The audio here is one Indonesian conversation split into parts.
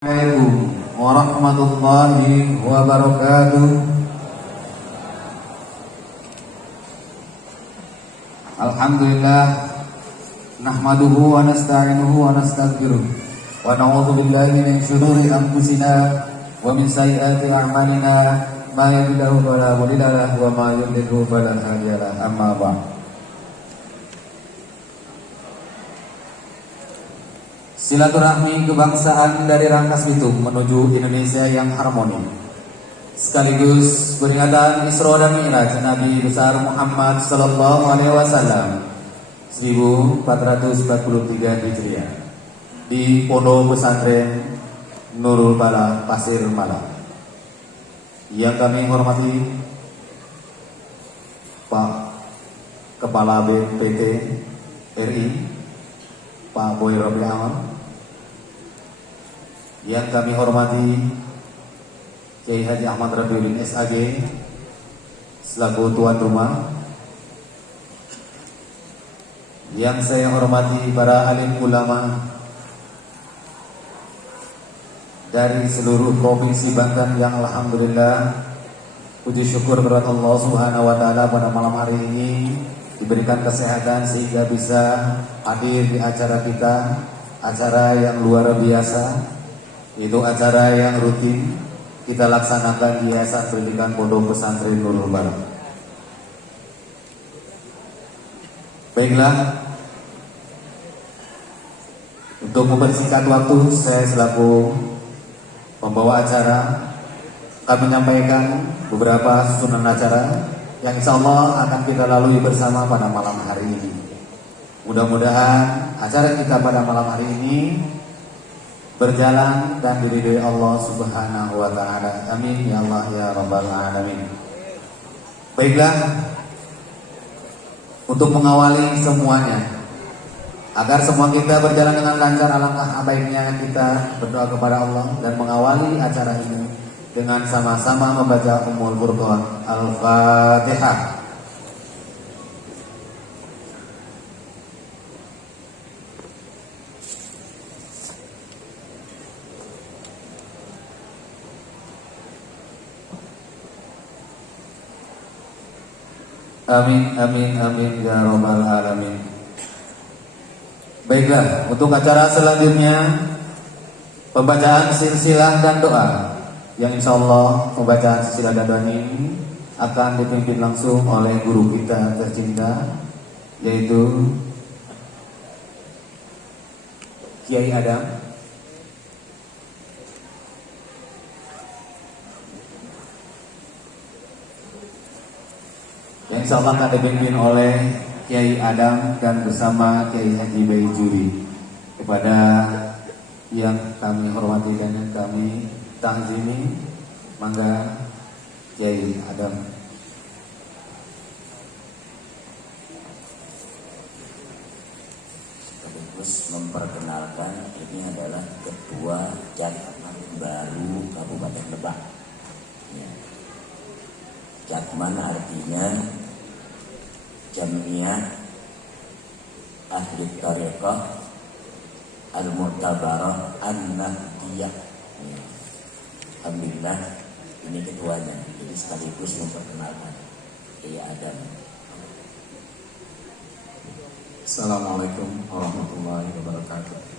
Assalamualaikum warahmatullahi wabarakatuh. Alhamdulillah nahmaduhu wa nasta'inuhu wa nastaghfiruh wa na'udzu billahi min shururi anfusina wa min sayyiati a'malina may yahdihillahu fala mudilla lahu wa may yudlil fala hadiya lahu. Amma ba'd. Silaturahmi kebangsaan dari Rangkas Bitung menuju Indonesia yang harmoni, sekaligus peringatan Isra dan Mi'raj Nabi besar Muhammad sallallahu alaihi wasallam 1443 Hijriah di Pondok Pesantren Nurul Bala Pasir Malang. Yang kami hormati Pak Kepala BPT RI Pak Boy Robi Aman, yang kami hormati Kiai Haji Ahmad Rabiuddin SAG selaku tuan rumah, yang saya hormati para alim ulama dari seluruh provinsi Banten yang alhamdulillah puji syukur kepada Allah Subhanahu wa taala pada malam hari ini diberikan kesehatan sehingga bisa hadir di acara kita, acara yang luar biasa. Itu acara yang rutin kita laksanakan di Yayasan Pendidikan Pondok Pesantren Nurul Bala. Baiklah, untuk mempersingkat waktu, saya selaku pembawa acara akan menyampaikan beberapa susunan acara yang insya Allah akan kita lalui bersama pada malam hari ini. Mudah-mudahan acara kita pada malam hari ini berjalan dan diridhoi Allah Subhanahu wa taala. Amin ya Allah ya rabbal alamin. Baiklah, untuk mengawali semuanya agar semua kita berjalan dengan lancar, alangkah baiknya kita berdoa kepada Allah dan mengawali acara ini dengan sama-sama membaca Ummul Furqan Al-Fatihah. Amin amin amin ya rabbal alamin. Baiklah, untuk acara selanjutnya pembacaan silsilah dan doa, yang insya Allah pembacaan silsilah dan doa ini akan dipimpin langsung oleh guru kita tercinta, yaitu Kiai Adam. Yang insya Allah akan dipimpin oleh Kiai Adam dan bersama Kiai Haji Bayi Juri. Kepada yang kami hormati dan kami ta'zimi, mangga Kiai Adam. Sekaligus memperkenalkan, ini adalah Ketua Jatman baru Kabupaten Lebak. Ya. Jatman artinya Jamiah Ahli Thariqah Al-Mu'tabarah An-Nahdiyah. Ya. Alhamdulillah, ini ketuanya. Jadi sekaligus memperkenalkan Kiai Adam. Assalamualaikum warahmatullahi wabarakatuh.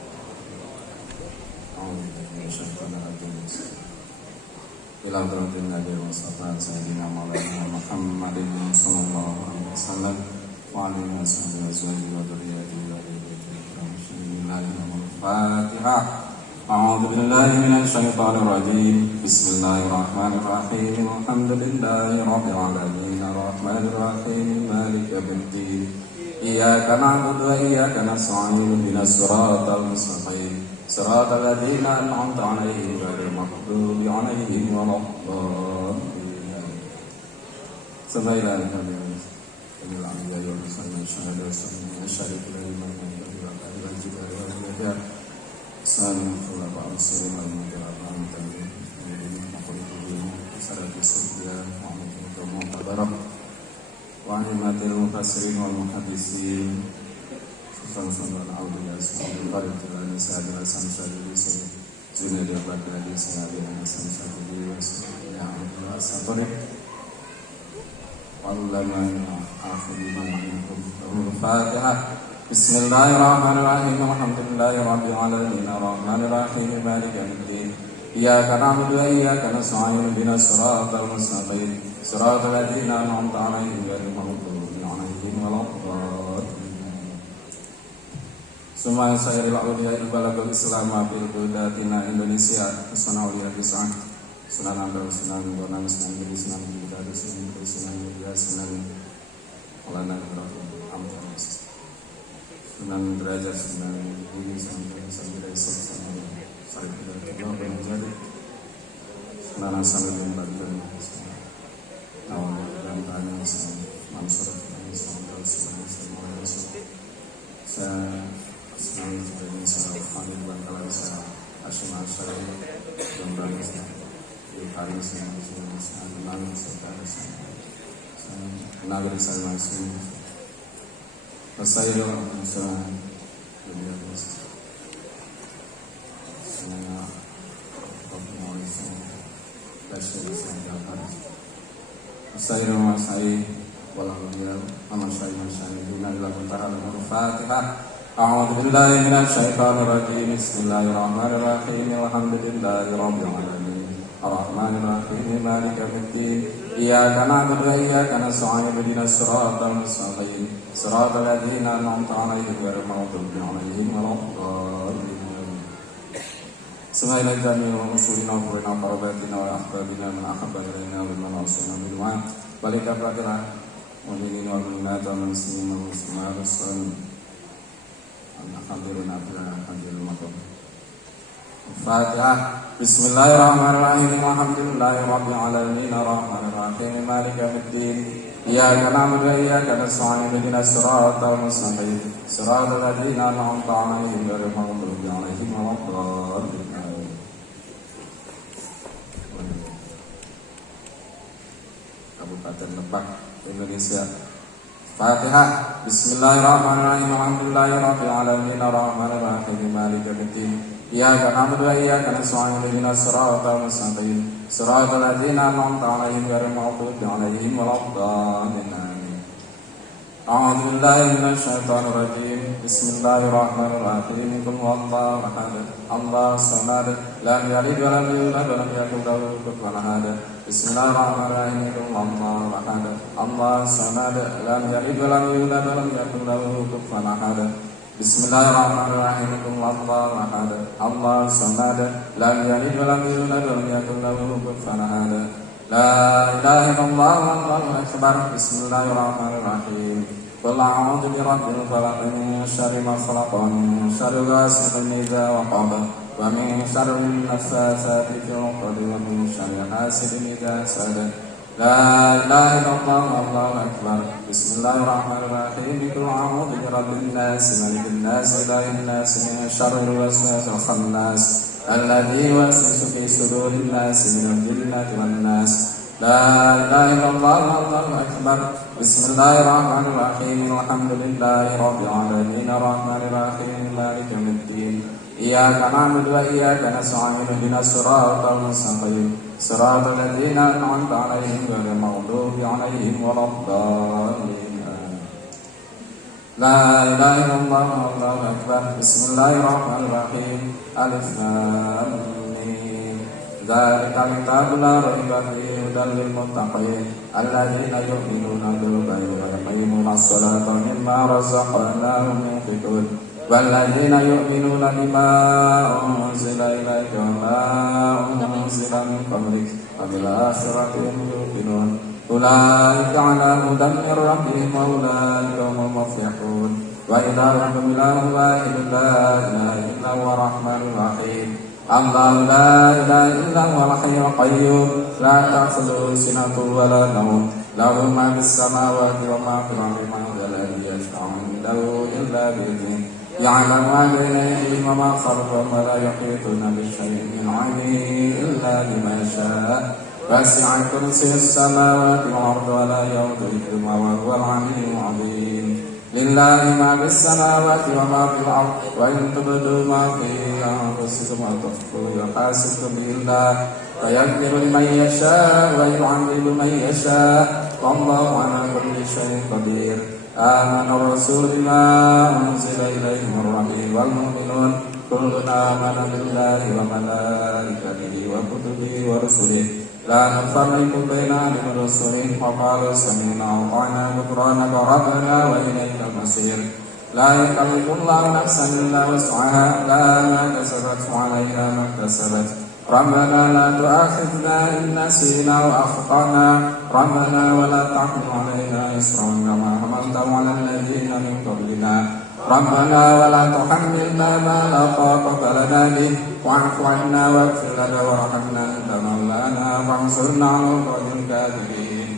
Ila hadratin Nabi Mustafa Sayyidina Maulana Muhammadin sallallahu alaihi wasallam wa alihi washabihi wa dzurriyyatihi wa Bismillahirrahmanirrahim. A'udzu billahi minasyaitonir rajim. Bismillahirrahmanirrahim. Alhamdulillahi rabbil alamin arrahmanir rahim maliki yaumiddin. Iyyaka na'budu wa iyyaka nasta'in ihdinas siratal mustaqim. Siratal ladzina an'amta 'alaihim ghairil maghdubi 'alaihim waladdallin. Subhanallah wa ni'matil mufassirin wal muhaddisin. Sallallahu alaihi wa sallam. Zina dia Baghdadi Sayyidina Hasan Syadili wa Sayyidina Satori Wallamana akhirina minkum Al-Fatihah. Bismillahirrahmanirrahim. Alhamdulillahi rabbil alamin. Arrahmanirrahim. Maliki yaumiddin. Iyyaka na'budu wa iyyaka nasta'in. Ihdinas siratal mustaqim. Siratal ladzina an'amta 'alaihim ghairil maghdubi 'alaihim waladdallin. Semua saya awliya balagul Islam bil budatina Indonesia sunan awliya kisah sunan Ampel sunan Bonang sunan Giri sunan Giri sunan Giri sunan Maulana Ampel sunan Derajat sunan Giri sunan Giri sunan Sarif sunan Hasan bin Bakar Nawal dan Tani sunan Mansur sunan Senang sebagai seorang Khalid Bangkalan seorang Hashim Al-Syarif Jombrang Yukari seorang Menang seorang Nagari seorang Saya doang seorang Dunia Bos Saya Pemulai seorang Bashir seorang Jalkar Saya doang saya Walau dia Amal Syarif Al-Syarif Duna Ila Bantara Al-Fatihah. أعوذ بالله من الشيطان الرجيم بسم الله الرحمن الرحيم الحمد لله رب العالمين الرحمن الرحيم مالك يوم الدين إياك نعبد وإياك نستعين اهدنا الصراط المستقيم صراط الذين أنعمت عليهم غير المغضوب عليهم ولا الضالين سمعنا الجميع وأصولنا وفرنا وقرباتنا وأحبابنا من أحب إلينا ومن أوصينا بالوعد بلك فاتنا والمؤمنين والمؤمنات والمسلمين والمسلمات والصالحين Alhamdulillah Fatihah. Bismillahirrahmanirrahim. Alhamdulillahirabbil alamin arrahmanir rahim maliki yaumiddin. Iyyaka na'budu wa iyyaka nasta'in ihdinas siratal mustaqim siratal ladzina an'amta 'alaihim ghairil maghdubi 'alaihim waladdallin. Kabupaten Lebak, Indonesia. Fatihah. Bismillahirrahmanirrahim. Alhamdulillahirabbil alamin arrahmanir rahim maliki yaumiddin. Iyyaka na'budu wa iyyaka nasta'in ihdinas siratal mustaqim siratal ladzina an'amta 'alaihim ghairil maghdubi 'alaihim waladdallin. A'udzu billahi minasy syaithanir rajim. Bismillahirrahmanirrahim. Qul huwallahu ahad. Allahus samad. Lam yalid wa lam yulad wa lam yakul lahu kufuwan ahad. Bismillahirrahmanirrahim. Qul huwallahu ahad. Allahus samad. Lam yalid wa lam yulad wa lam yakul lahu kufuwan ahad. Bismillahirrahmanirrahim. Qul huwallahu ahad. Allahus samad. Lam yalid wa lam yulad wa lam yakul lahu kufuwan ahad. La ilaha illallah wallahu akbar. Bismillahirrahmanirrahim. Qul a'udzu birabbil falaq min syarri ma khalaq wa min syarri ghasiqin idza waqab wa min syarri naffasati fil 'uqad wa min syarri hasidin idza hasad. La ilaha illallah wallahu akbar. Bismillahirrahmanirrahim. Qul a'udzu birabbin nas malikin nas ilahin nas min syarril waswasil khannas alladzi yuwaswisu fi sudurin nas minal jinnati wan nas. La ilaha illallah wallahu akbar. Bismillahirrahmanirrahim. Alhamdulillahi rabbil alamin arrahmanir rahim maliki yaumiddin. Iyyaka na'budu wa iyyaka nasta'in ihdinas siratal mustaqim siratal ladzina an'amta 'alaihim ghairil maghdubi 'alaihim waladdallin. La ilaha illallah wallahu akbar. Bismillahirrahmanirrahim. Alif lam mim. Dzalikal kitabu la raiba fihi hudan lil muttaqin alladzina yu'minuna bil ghaibi wa yuqimuna as-salata wa mimma razaqnahum yunfiqun walladzina yu'minuna bima unzila ilayka wa ma unzila min qablik wa bil akhirati hum yuqinun ulaika 'ala hudan min rabbihim wa ulaika humul muflihun wa ilahukum ilahun wahidun la ilaha illa huwa rahmanur rahim. Allahu la ilaha illa huwal hayyul qayyum la ta'khudhuhu sinatun wa la nawm lahu ma fis samawati wa ma fil ardi man dhal ladzi yashfa'u 'indahu illa bi idhnihi ya'lamu ma bayna aydihim wa ma khalfahum wa la yuhituna bi shay'in min 'ilmihi illa bima sha'a wasi'a kursiyyuhu as-samawati wal arda wa la ya'uduhu hifdhuhuma wa huwal 'aliyyul 'azim. لله ما في السماوات وما في الأرض وإن تبدوا ما في أنفسكم أو تخفوه يحاسبكم به الله فيغفر لمن يشاء ويعذب من يشاء والله على كل شيء قدير آمن الرسول بما أنزل إليه من ربه والمؤمنون كل آمن بالله وملائكته وكتبه ورسله لا نفرق بين أحد من رسله وقالوا سمعنا وأطعنا غفرانك ربنا وإليك المصير لا يكلف الله نفسا إلا وسعها لها ما كسبت وعليها ما اكتسبت ربنا لا تؤاخذنا إن نسينا وأخطأنا ربنا ولا تحمل علينا إصرا كما حملته على الذين من قبلنا ربنا ولا تحملنا ما لا طاقة لنا به واعف عنا واغفر لنا وارحمنا أنت مولانا فانصرنا على القوم الكافرين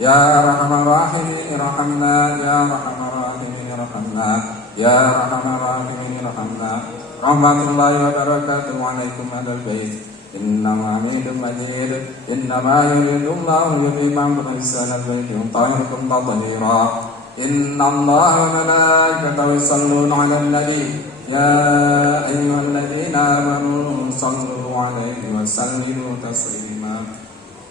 يا أرحم الراحمين ارحمنا يا أرحم الراحمين ارحمنا يا أرحم الراحمين ارحمنا رحمة الله وبركاته عليكم أهل البيت إنما حميد مجيد إنما يريد الله ليذهب عنكم رجال البيت ويطهركم تطهيرا إن الله وملائكته يصلون على النبي يا أيها الذين آمنوا صلوا عليه وسلموا تسليما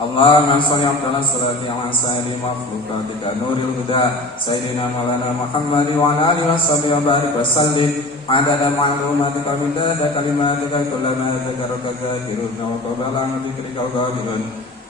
اللهم صل على صلاة على سيد مخلوقاتك نور الهدى سيدنا مولانا محمد وعلى آله وصحبه وبارك وسلم عدد معلوماتك ومداد كلماتك كلما ذكرك ذاكرون وقبل عن ذكرك الغافلون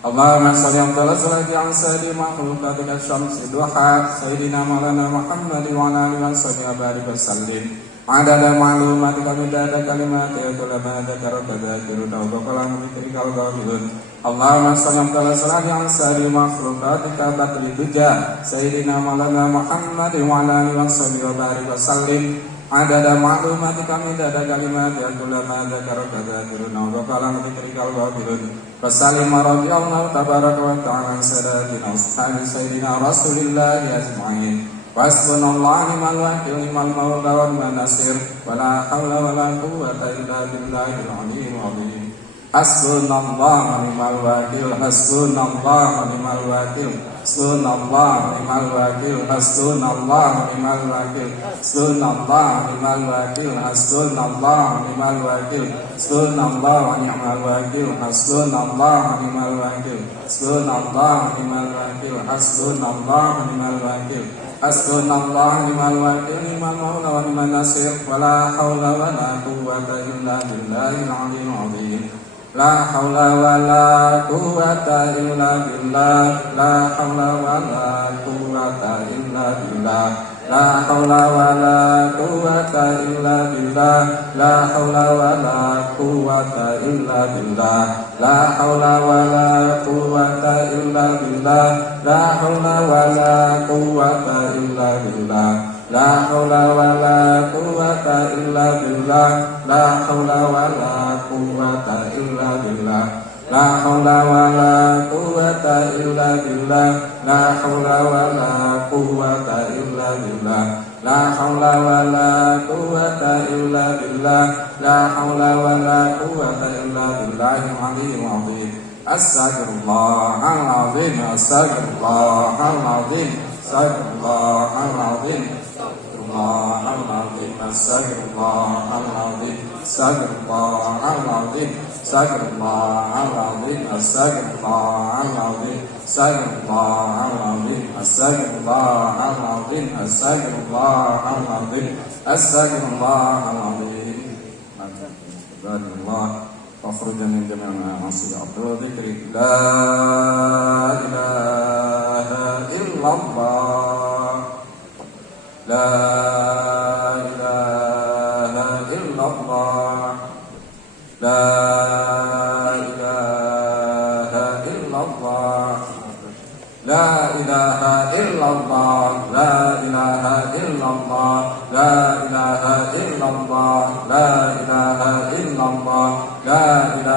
اللهم صل على صلاة على سيد مخلوقاتك الشمس الضحى سيدنا مولانا محمد وعلى آله وصحبه وبارك وسلم عدد معلوماتك ومداد كلماتك كلما ذكرك ذاكرون وقبل عن ذكرك الغافلون اللهم صل على صلاة على سيد مخلوقاتك بدر الدجى سيدنا مولانا محمد وعلى آله وصحبه وبارك وسلم عدد معلوماتك مداد كلماتك كلما ذكرك ذاكرون وقبل عن ذكرك الغافلون وسلم رضي الله تبارك وتعالى عن ساداتنا وصحاب سيدنا رسول الله أجمعين وحسبنا الله نعم الوكيل نعم المولى ونعم النصير ولا حول ولا قوة إلا بالله العلي العظيم حسبنا الله ونعم الوكيل حسبنا الله ونعم الوكيل حسبنا الله ونعم الوكيل حسبنا الله ونعم الوكيل حسبنا الله ونعم الوكيل حسبنا الله ونعم الوكيل حسبنا الله ونعم الوكيل حسبنا الله ونعم الوكيل حسبنا الله ونعم الوكيل حسبنا الله ونعم الوكيل حسبنا الله ونعم الوكيل نعم المولى ونعم النصير ولا حول ولا قوة إلا بالله العلي العظيم لا حول ولا قوة إلا بالله لا حول ولا قوة إلا بالله لا حول ولا قوة إلا بالله لا حول ولا قوة إلا بالله لا حول ولا قوة إلا بالله لا حول ولا قوة إلا بالله لا حول ولا قوة إلا بالله لا حول ولا قوة إلا بالله لا حول ولا قوة إلا بالله لا حول ولا قوة إلا بالله لا حول ولا قوة إلا بالله لا حول ولا قوة إلا بالله العلي العظيم أستغفر الله العظيم أستغفر الله العظيم أستغفر الله العظيم الله العظيم أستغفر الله العظيم أستغفر الله العظيم أستغفر الله العظيم أستغفر الله العظيم أستغفر الله العظيم أستغفر الله العظيم أستغفر الله العظيم أستغفر الله العظيم عباد الله واخرج من جميع المعاصي أفضل ذكر لا إله إلا الله لا إله إلا الله لا إله إلا الله لا إله إلا الله لا إله إلا الله لا إله إلا الله لا إله إلا الله لا إله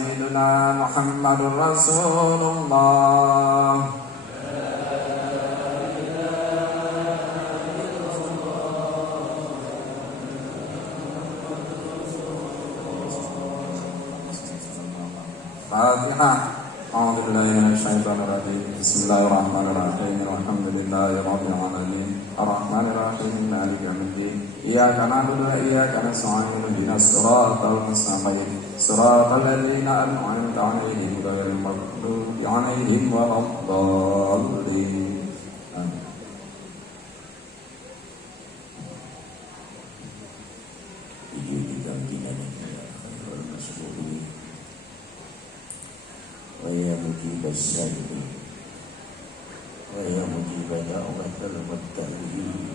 سيدنا محمد رسول الله. فاتحة. أعوذ بالله من الشيطان الرجيم. بسم الله الرحمن الرحيم. الحمد لله رب العالمين الرحمن الرحيم مالك يوم الدين إياك نعبد وإياك نستعين اهدنا الصراط المستقيم صراط الذين أنعمت عليهم غير المغضوب عليهم ولا الضالين. آمين. ويا مجيب السائلين ويا مجيب دعوة المضطرين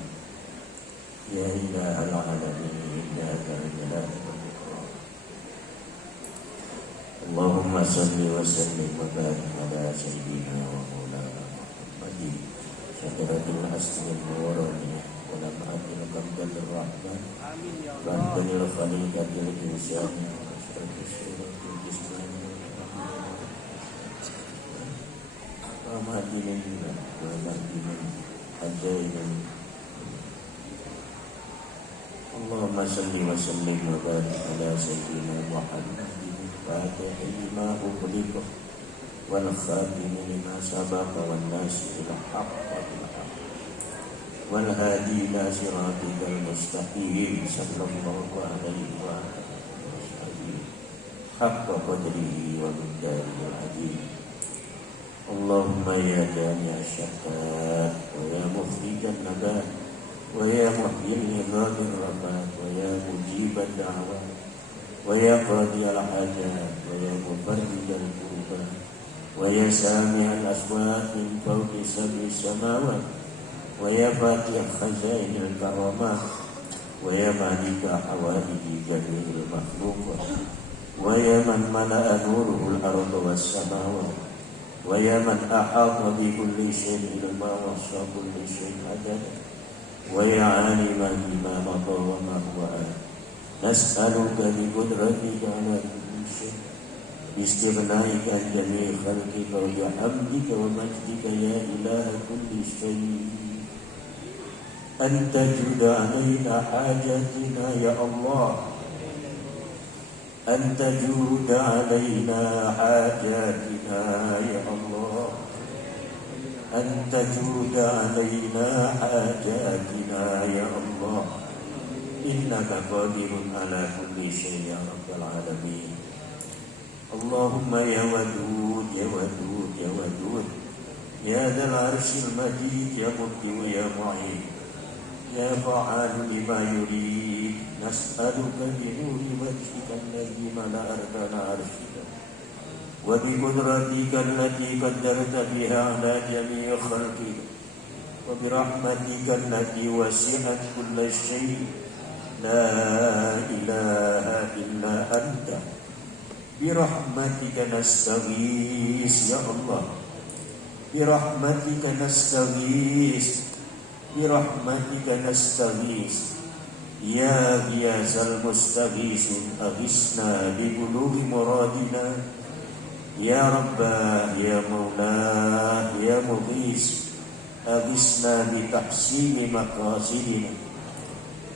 يا إله العالمين يا ذا الجلال والإكرام. اللهم صل وسلم وبارك على سيدنا ومولانا محمد شجرة الأصل النورانية ولمعة القبضة الرحمن رحمن الخليقة الإنسان وأشرف الشرف الجسماني ومهدنا ومهدنا حجائنا. اللهم صل وسلم وبارك على سيدنا محمد الفاتح لما أغلق والخاتم لما سبق والناصر الحق بالحق والهادي إلى صراطك المستقيم صلى الله عليه وعلى آله وصحبه حق قدره ومقداره العظيم. اللهم يا جامع الشتات ويا مخرج النبات ويا محيي العظام الرفات ويا مجيب الدعوات ويا قاضي الحاجات ويا مفرج الكربات ويا سامع الأصوات من فوق سبع السماوات ويا فاتح خزائن الكرامات ويا مالك حوائج جميع المخلوقات ويا من ملأ نوره الأرض والسماوات ويا من أحاط بكل شيء علما وأحصى كل شيء عددا ويا عالما بما مضى وما هو آت. نسألك بقدرتك على كل شيء باستغنائك عن جميع خلقك وبحمدك ومجدك يا إله كل شيء أن تجد علينا حاجاتنا يا الله أن تجود علينا حاجاتنا يا الله أن تجود علينا حاجاتنا يا الله إنك قادر على كل شيء يا رب العالمين. اللهم يا ودود يا ودود يا ودود يا ذا العرش المجيد يا مبدئ يا معين يا فعال لما يريد. نسألك بنور وجهك الذي ملأ أركان عرشك وبقدرتك التي قدرت بها على جميع خلقك وبرحمتك التي وسعت كل شيء لا إله إلا أنت برحمتك نستغيث يا الله برحمتك نستغيث برحمتك نستغيث يا غياث المستغيث أغثنا ببلوغ مرادنا يا رباه يا مولاه يا مغيث أغثنا بتحسين مقاصدنا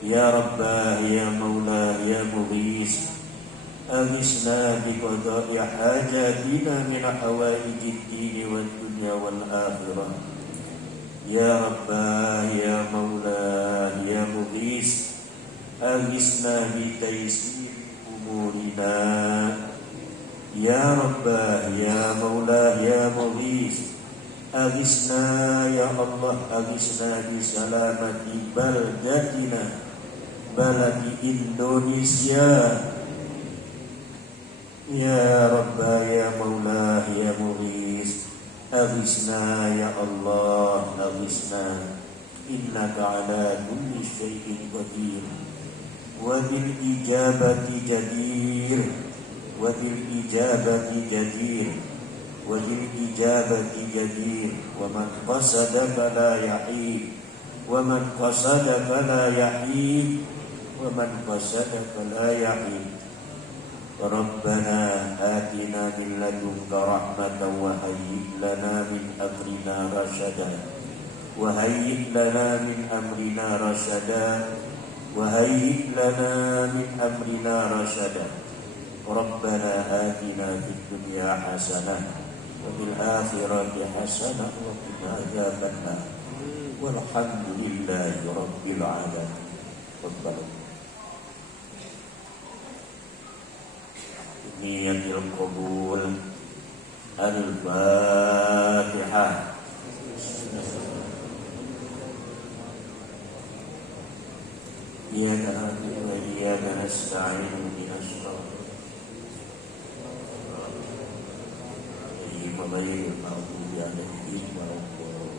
يا رباه يا مولاه يا مغيث أغثنا بقضاء حاجاتنا من حوائج الدين والدنيا والآخرة يا رباه يا مولاه يا مغيث أغثنا بتيسير أمورنا يا رباه يا مولاه يا مغيث أغثنا يا الله أغثنا بسلامة بلدتنا بلد إندونيسيا يا رباه يا مولاه يا مغيث أغثنا يا الله أغثنا إنك على كل شيء قدير وبالإجابة جدير وبالإجابة جدير وبالإجابة جدير ومن قصدك لا يحيد ومن قصدك لا يحيد ومن قصدك لا يحيد. ربنا آتنا من لدنك رحمة وهيئ لنا من أمرنا رشدا وهيئ لنا من أمرنا رشدا وهيئ لنا من أمرنا رشدا ربنا آتنا في الدنيا حسنة وفي الآخرة حسنة وقنا عذاب النار والحمد لله رب العالمين. تفضلوا. Niyatul qabul. Al-Fatihah. Iyyaka na'budu wa iyyaka nasta'in ihdinas siratal mustaqim ghairil maghdubi 'alaihim waladdallin.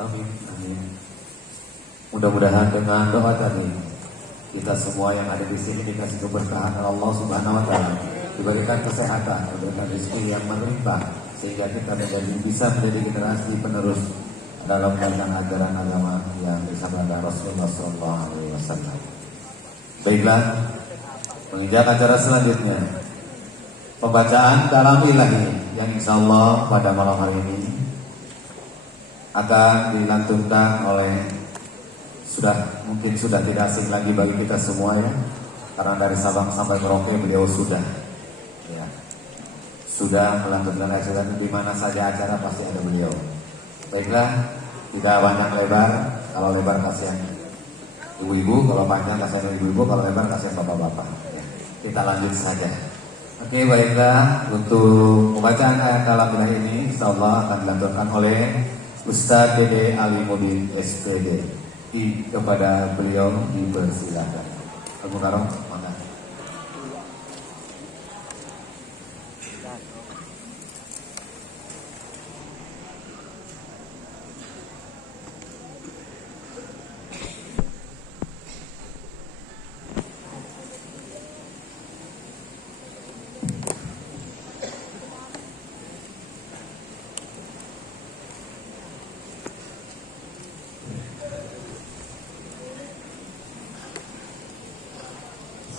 Amin, amin. Mudah-mudahan dengan doa tadi kita semua yang ada di sini dikasih keberkahan Allah Subhanahu wa taala, diberikan kesehatan, diberikan rezeki yang melimpah sehingga kita bisa menjadi generasi penerus dalam tentang ajaran agama yang disabda Rasulullah SAW. Baiklah, menginjak acara selanjutnya pembacaan kalam ilahi yang insyaallah pada malam hari ini akan dilantunkan oleh mungkin sudah tidak asing lagi bagi kita semua ya, karena dari Sabang sampai Merauke beliau sudah melantunkan acara di mana saja acara pasti ada beliau. Baiklah, tidak banyak lebar, kalau lebar kasihan ibu-ibu, kalau panjang kasihan ibu-ibu, kalau lebar kasihan bapak-bapak ya. Kita lanjut saja. Oke, baiklah, untuk pembacaan ayat kalam ilahi ini insyaallah akan dilantunkan oleh Ustaz Dede Alimudin SPD. Kepada beliau dipersilakan. Abu Karom, mana?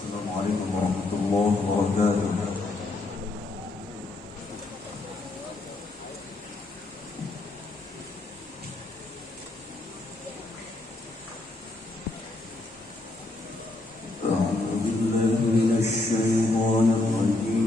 Assalamualaikum warahmatullahi wabarakatuh. A'udzu billahi minasy syaithanir rajim.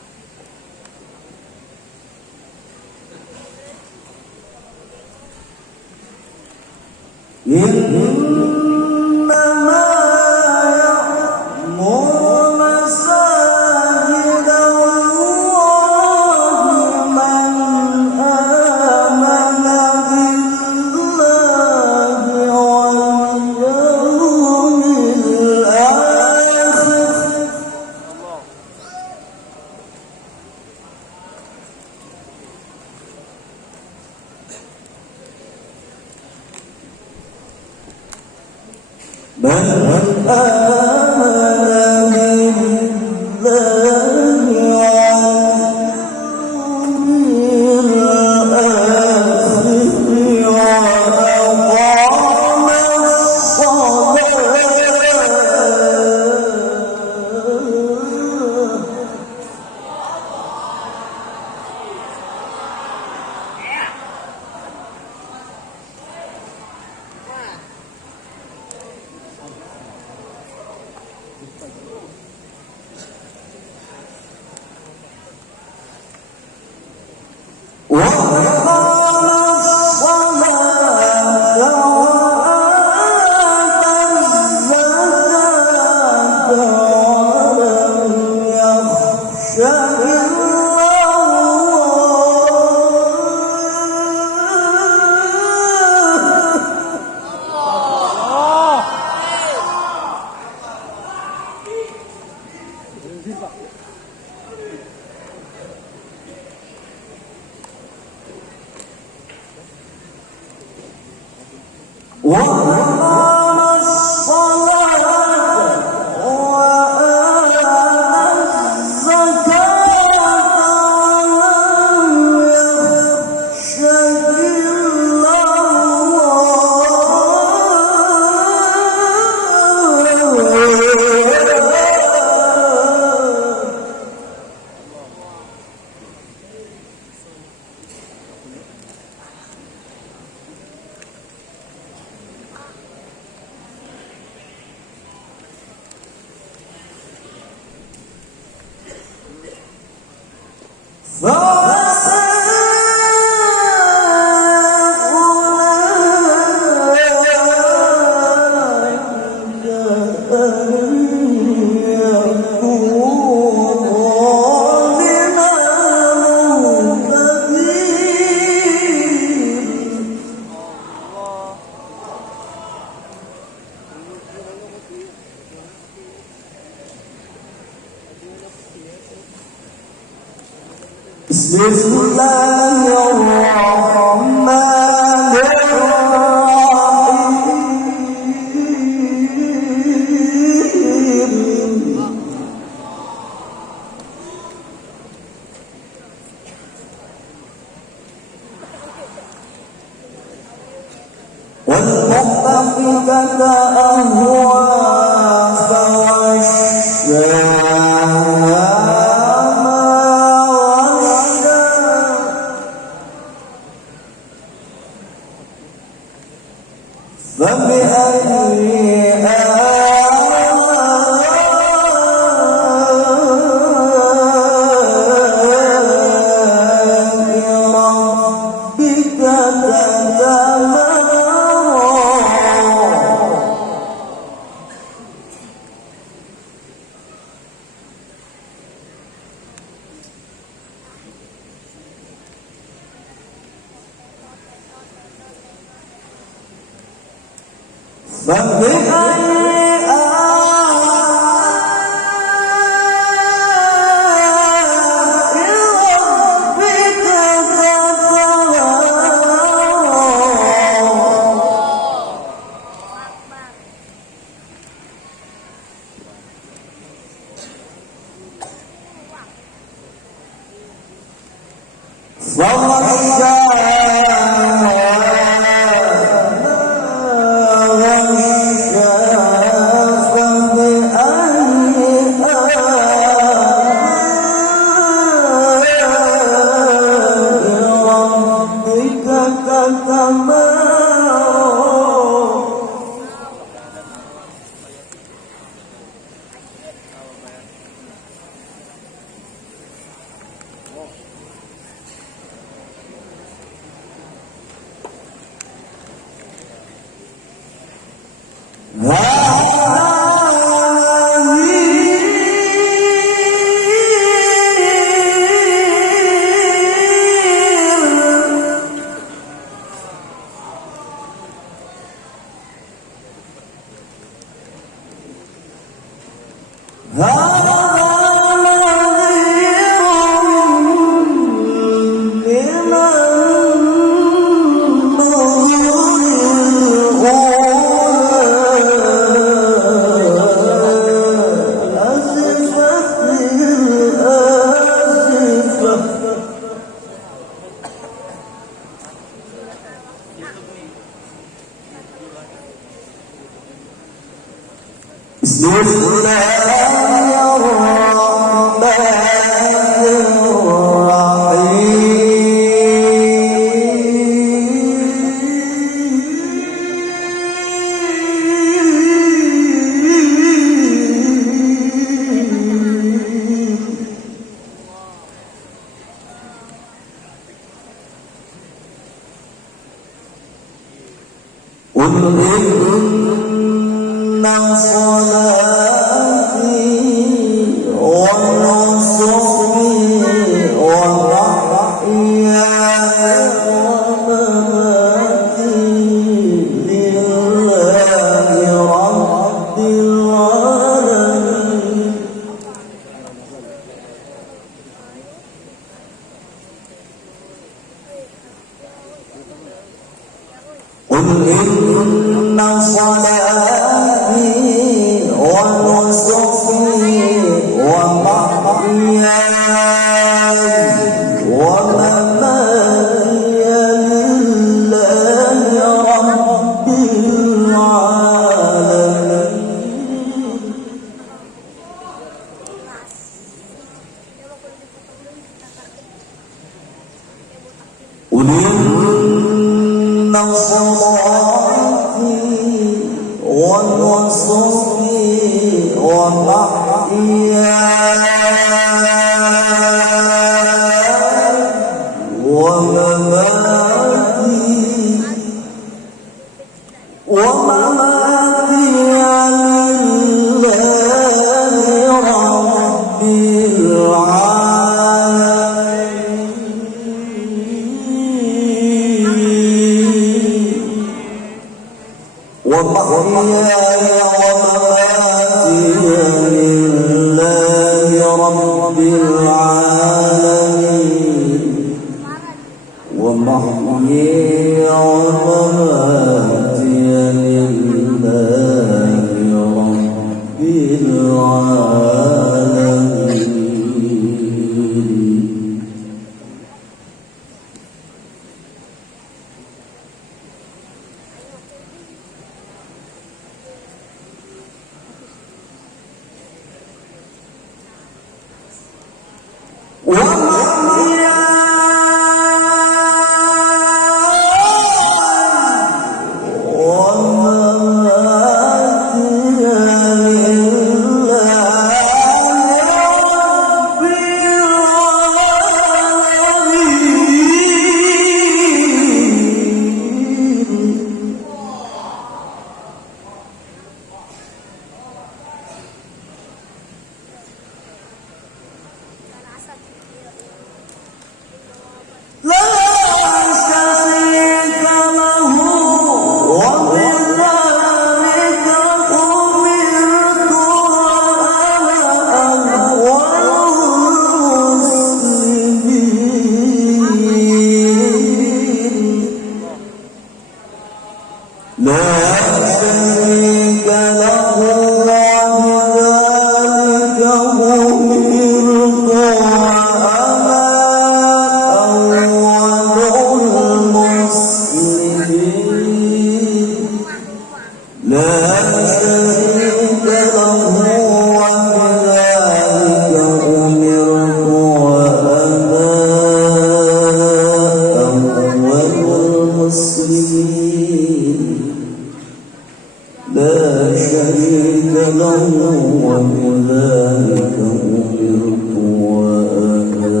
وبذلك أمرت وأنا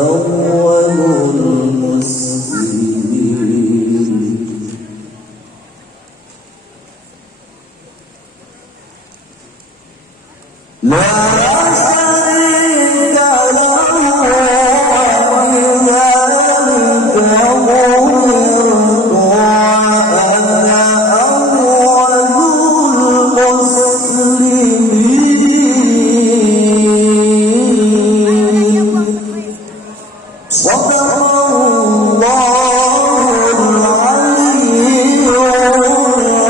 أول المسلمين لا شريك له وبذلك أمرت وأنا أول المسلمين صدق الله العلي العظيم.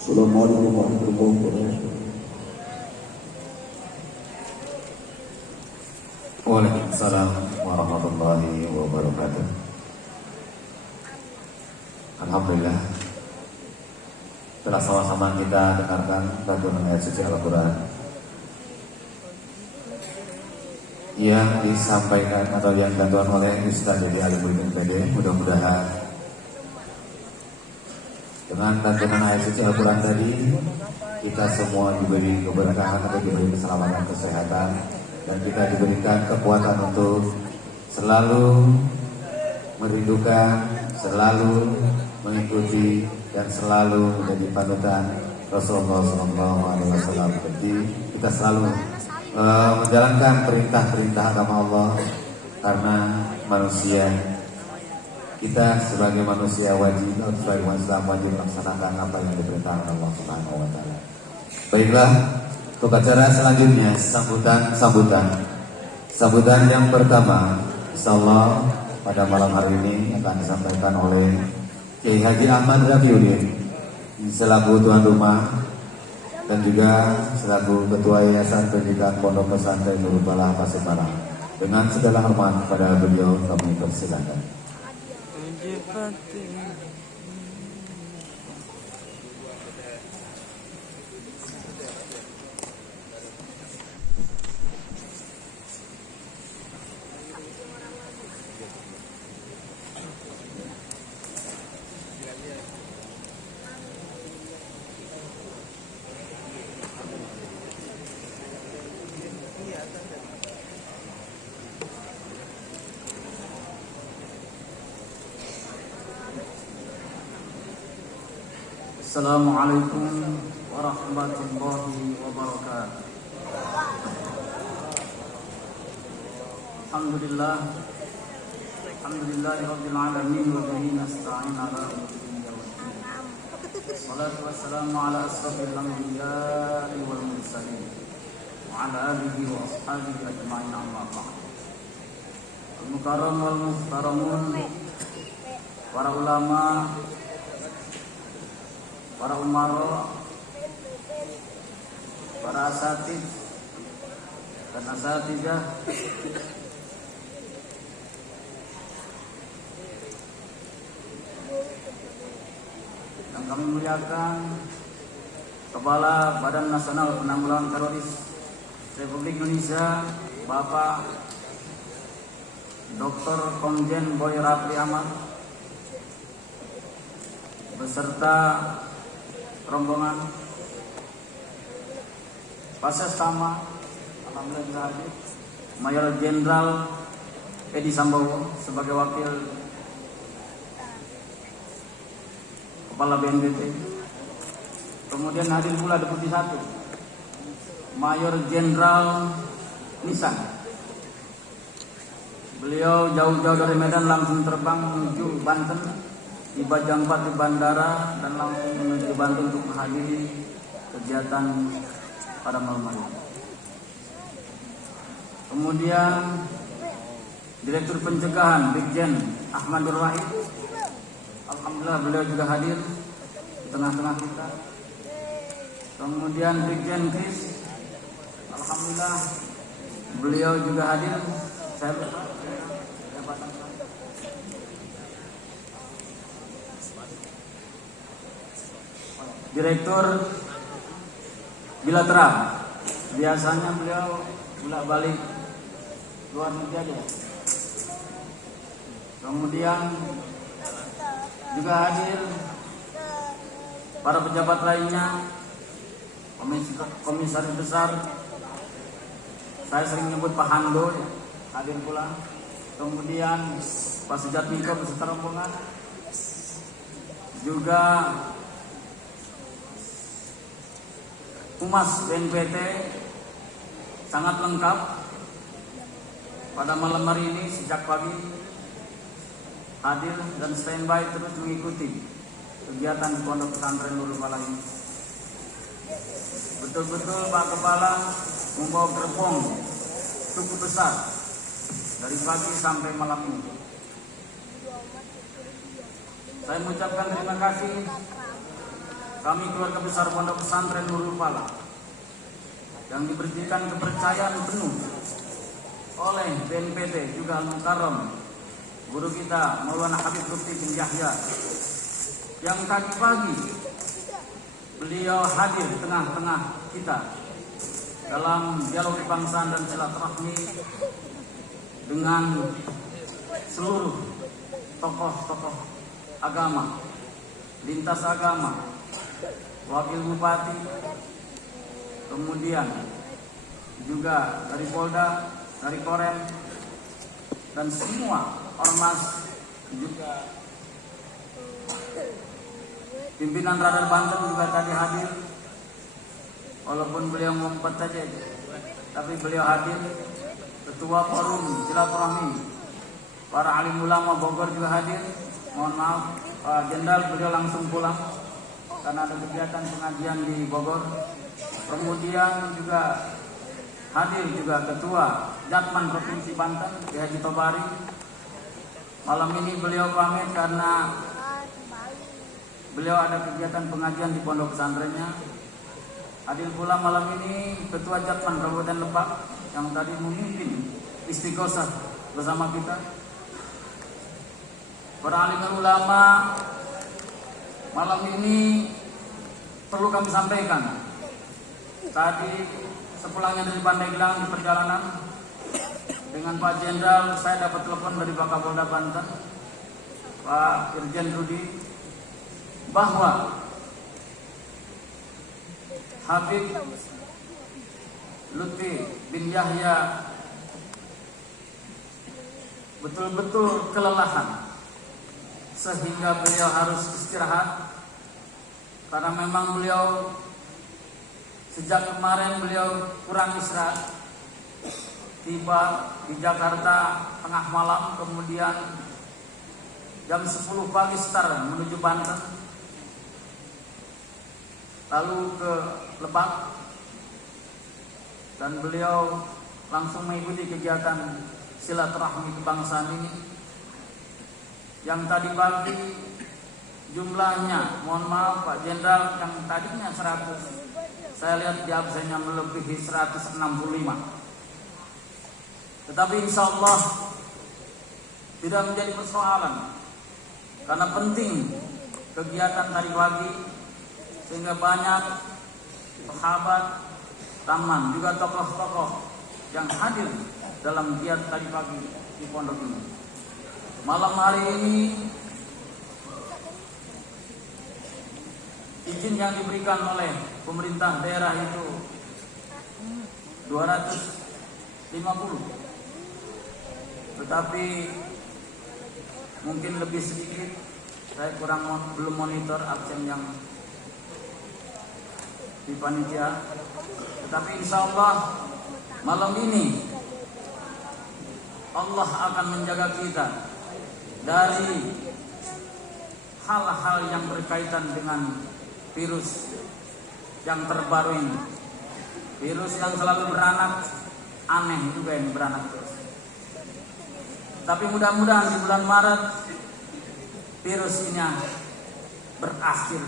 السلام عليكم ورحمة الله وبركاته. Waalaikumsalam warahmatullahi wabarakatuh. Alhamdulillah, telah sama-sama kita dengarkan lantunan ayat suci Al-Quran yang disampaikan atau yang dilantunkan oleh Ustaz Dedi Alimudin tadi. Mudah-mudahan dengan lantunan ayat suci Al-Quran tadi kita semua diberi keberkahan atau diberi keselamatan, kesehatan, dan kita diberikan kekuatan untuk selalu merindukan, selalu mengikuti, dan selalu menjadi panutan Rasulullah SAW. Jadi kita selalu menjalankan perintah-perintah agama Allah, karena manusia, kita sebagai manusia wajib, sebagai umat Islam wajib melaksanakan apa yang diperintahkan Allah Subhanahu wa taala. Baiklah, untuk acara selanjutnya sambutan yang pertama, insyaallah pada malam hari ini akan disampaikan oleh Kiai Haji Ahmad Rafiuddin selaku tuan rumah dan juga selaku ketua Yayasan Pendidikan Pondok Pesantren Nurul Falah Pasemarang. Dengan segala hormat pada beliau kami persilakan. Assalamualaikum warahmatullahi wabarakatuh. Alhamdulillahi rabbil alamin wa bihi nasta'in ala umuri dunya waddin. Wassalatu wassalamu ala asrofil anbiya'i wal mursalin wa ala alihi wa ashabihi ajma'in, amma ba'd. Al-mukarram wal muhtaramun, para ulama, para umara, para asatid dan asatidah, yang kami muliakan Kepala Badan Nasional Penanggulangan Teroris Republik Indonesia, Bapak Dr. Komjen Boy Rafli Ahmad, beserta rombongan, Pasestama, alhamdulillah juga hadir, Mayor Jenderal Edi Sambowo sebagai wakil Kepala BNPB. Kemudian hadir pula Deputi 1 Mayor Jenderal Nisan. Beliau jauh-jauh dari Medan langsung terbang menuju Banten, tiba jam 4 di bandara dan langsung menuju Banten untuk menghadiri kegiatan pada malam hari. Kemudian Direktur Pencegahan Brigjen Ahmadur Wahid, alhamdulillah beliau juga hadir di tengah-tengah kita. Kemudian Brigjen Kris, alhamdulillah beliau juga hadir. Saya lupa jabatan saya. Direktur Bilateral, biasanya beliau bolak-balik luar negeri aja. Kemudian juga hadir para pejabat lainnya, komisaris besar, saya sering nyebut Pak Hando ya, hadir pula. Kemudian Pak Sujatmiko beserta rombongan, juga Humas BNPT sangat lengkap pada malam hari ini sejak pagi hadir dan standby terus mengikuti kegiatan di Pondok Pesantren Nurul Falah ini. Betul-betul Pak Kepala membawa gerbong cukup besar dari pagi sampai malam ini. Saya mengucapkan terima kasih kami keluarga besar Pondok Pesantren Nurul Falah yang diberikan kepercayaan penuh oleh BNPT juga Al-Mukarram, guru kita Maulana Habib Lutfi bin Yahya, yang tadi pagi beliau hadir di tengah-tengah kita dalam dialog kebangsaan dan silaturahmi dengan seluruh tokoh-tokoh agama, lintas agama, wakil bupati, kemudian juga dari Polda, dari Korem, dan semua ormas, juga pimpinan Radar Banten juga tadi hadir. Walaupun beliau ngumpet saja, tapi beliau hadir. Ketua Forum Silaturahmi para alim ulama Bogor juga hadir. Mohon maaf Pak Jenderal, beliau langsung pulang karena ada kegiatan pengajian di Bogor. Kemudian juga hadir juga Ketua Jatman Provinsi Banten, Ki Haji Tobari. Malam ini beliau pamit karena beliau ada kegiatan pengajian di pondok pesantrennya. Hadir pula malam ini Ketua Jatman Kabupaten Lebak yang tadi memimpin istighosah bersama kita. Para alim ulama, malam ini perlu kami sampaikan. Tadi sepulangnya dari Pandeglang di perjalanan dengan Pak Jenderal, saya dapat telepon dari Pak Kapolda Banten, Pak Irjen Rudi, bahwa Habib Lutfi bin Yahya betul-betul kelelahan sehingga beliau harus istirahat karena memang beliau sejak kemarin beliau kurang istirahat. Tiba di Jakarta tengah malam, kemudian jam 10 pagi start menuju Banten, lalu ke Lebak, dan beliau langsung mengikuti kegiatan silaturahmi kebangsaan ini yang tadi pagi jumlahnya, mohon maaf Pak Jenderal, yang tadinya 100, saya lihat di absennya melebihi 165. Tetapi insya Allah tidak menjadi persoalan karena penting kegiatan tadi pagi, sehingga banyak sahabat taman juga tokoh-tokoh yang hadir dalam giat tadi pagi di pondok ini. Malam hari ini izin yang diberikan oleh pemerintah daerah itu 250, tetapi mungkin lebih sedikit. Saya belum monitor absen yang di panitia. Tetapi insya Allah malam ini Allah akan menjaga kita dari hal-hal yang berkaitan dengan virus yang terbaru ini. Virus yang selalu beranak, aneh juga ini beranak terus. Tapi mudah-mudahan di bulan Maret virus ini berakhir.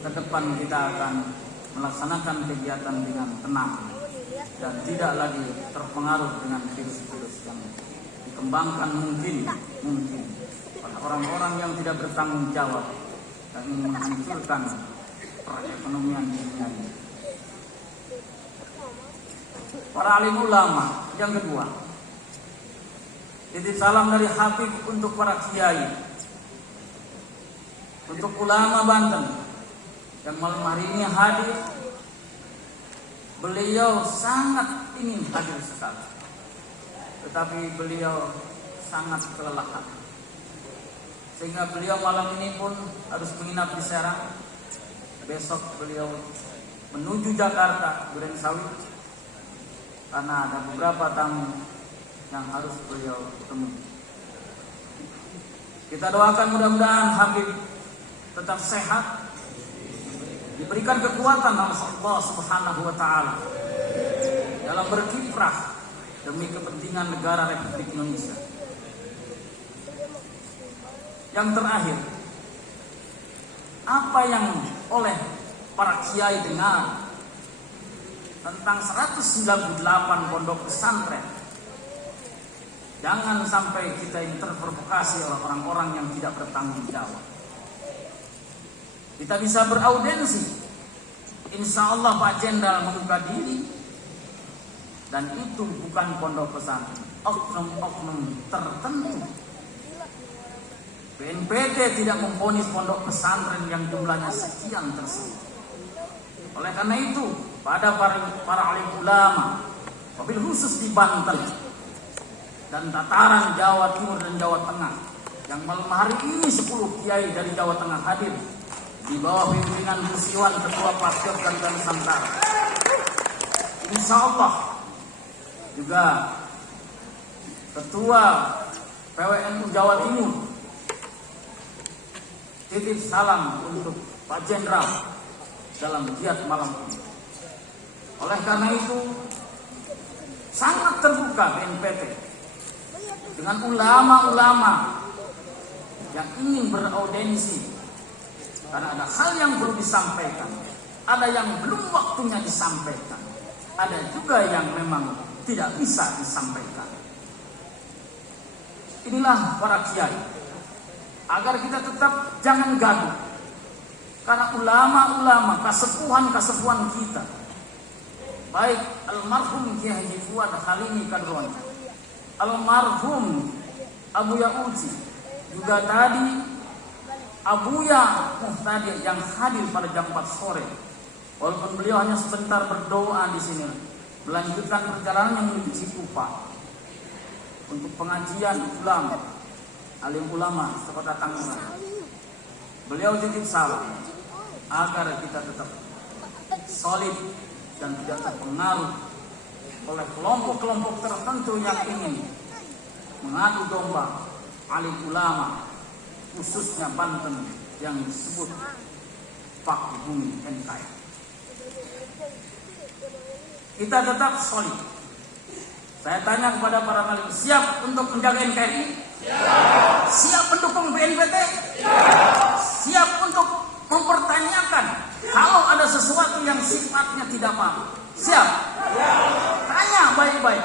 Ke depan kita akan melaksanakan kegiatan dengan tenang dan tidak lagi terpengaruh dengan virus-virus yang dikembangkan mungkin oleh orang-orang yang tidak bertanggung jawab dan ingin menghancurkan perekonomian dunia ini. Para alim ulama, yang kedua, Titip salam dari Habib untuk para kiai, untuk ulama Banten yang malam hari ini hadir. Beliau sangat ingin hadir sekali, tetapi beliau sangat kelelahan, sehingga beliau malam ini pun harus menginap di Serang. Besok beliau menuju Jakarta, Durensawit, karena ada beberapa tamu yang harus beliau temui. Kita doakan mudah-mudahan Habib tetap sehat, diberikan kekuatan oleh Allah Subhanahu wa taala dalam berkiprah demi kepentingan negara Republik Indonesia. Yang terakhir, apa yang oleh para kiai dengar tentang 198 pondok pesantren, jangan sampai kita ini terprovokasi oleh orang-orang yang tidak bertanggung jawab. Kita bisa beraudensi, insya Allah Pak Jenderal membuka diri, dan itu bukan pondok pesantren, oknum-oknum tertentu. BNPT tidak memvonis pondok pesantren yang jumlahnya sekian tersebut. Oleh karena itu, pada para alim ulama, wabil khusus di Banten dan tataran Jawa Timur dan Jawa Tengah, yang malam hari ini 10 kiai dari Jawa Tengah hadir di bawah pimpinan Musiwan Ketua Paskib dan Nusantara. Insya Allah juga Ketua PWNU Jawa Timur titip salam untuk Pak Jenderal dalam giat malam ini. Oleh karena itu, sangat terbuka BNPT dengan ulama-ulama yang ingin beraudensi, karena ada hal yang perlu disampaikan, ada yang belum waktunya disampaikan, ada juga yang memang tidak bisa disampaikan. Inilah para kiai, agar kita tetap jangan gaduh, karena ulama-ulama, kasepuhan-kasepuhan kita, baik almarhum Kiai Haji Fuad Halimi Kadroni, almarhum Abu Yauzi, juga tadi Abuya Muhtadi yang hadir pada jam 4 sore, walaupun beliau hanya sebentar berdoa di sini, melanjutkan perjalanan yang menuju Cikupa untuk pengajian ulama, alim ulama sekota Tangerang. Beliau titip salam agar kita tetap solid dan tidak terpengaruh oleh kelompok-kelompok tertentu yang ingin mengadu domba alim ulama, khususnya Banten yang disebut Pak Bumi NKRI. Kita tetap solid. Saya tanya kepada para alim, siap untuk menjaga NKRI? Siap mendukung BNPT? Siap untuk mempertanyakan kalau ada sesuatu yang sifatnya tidak paham? Siap? Tanya baik-baik.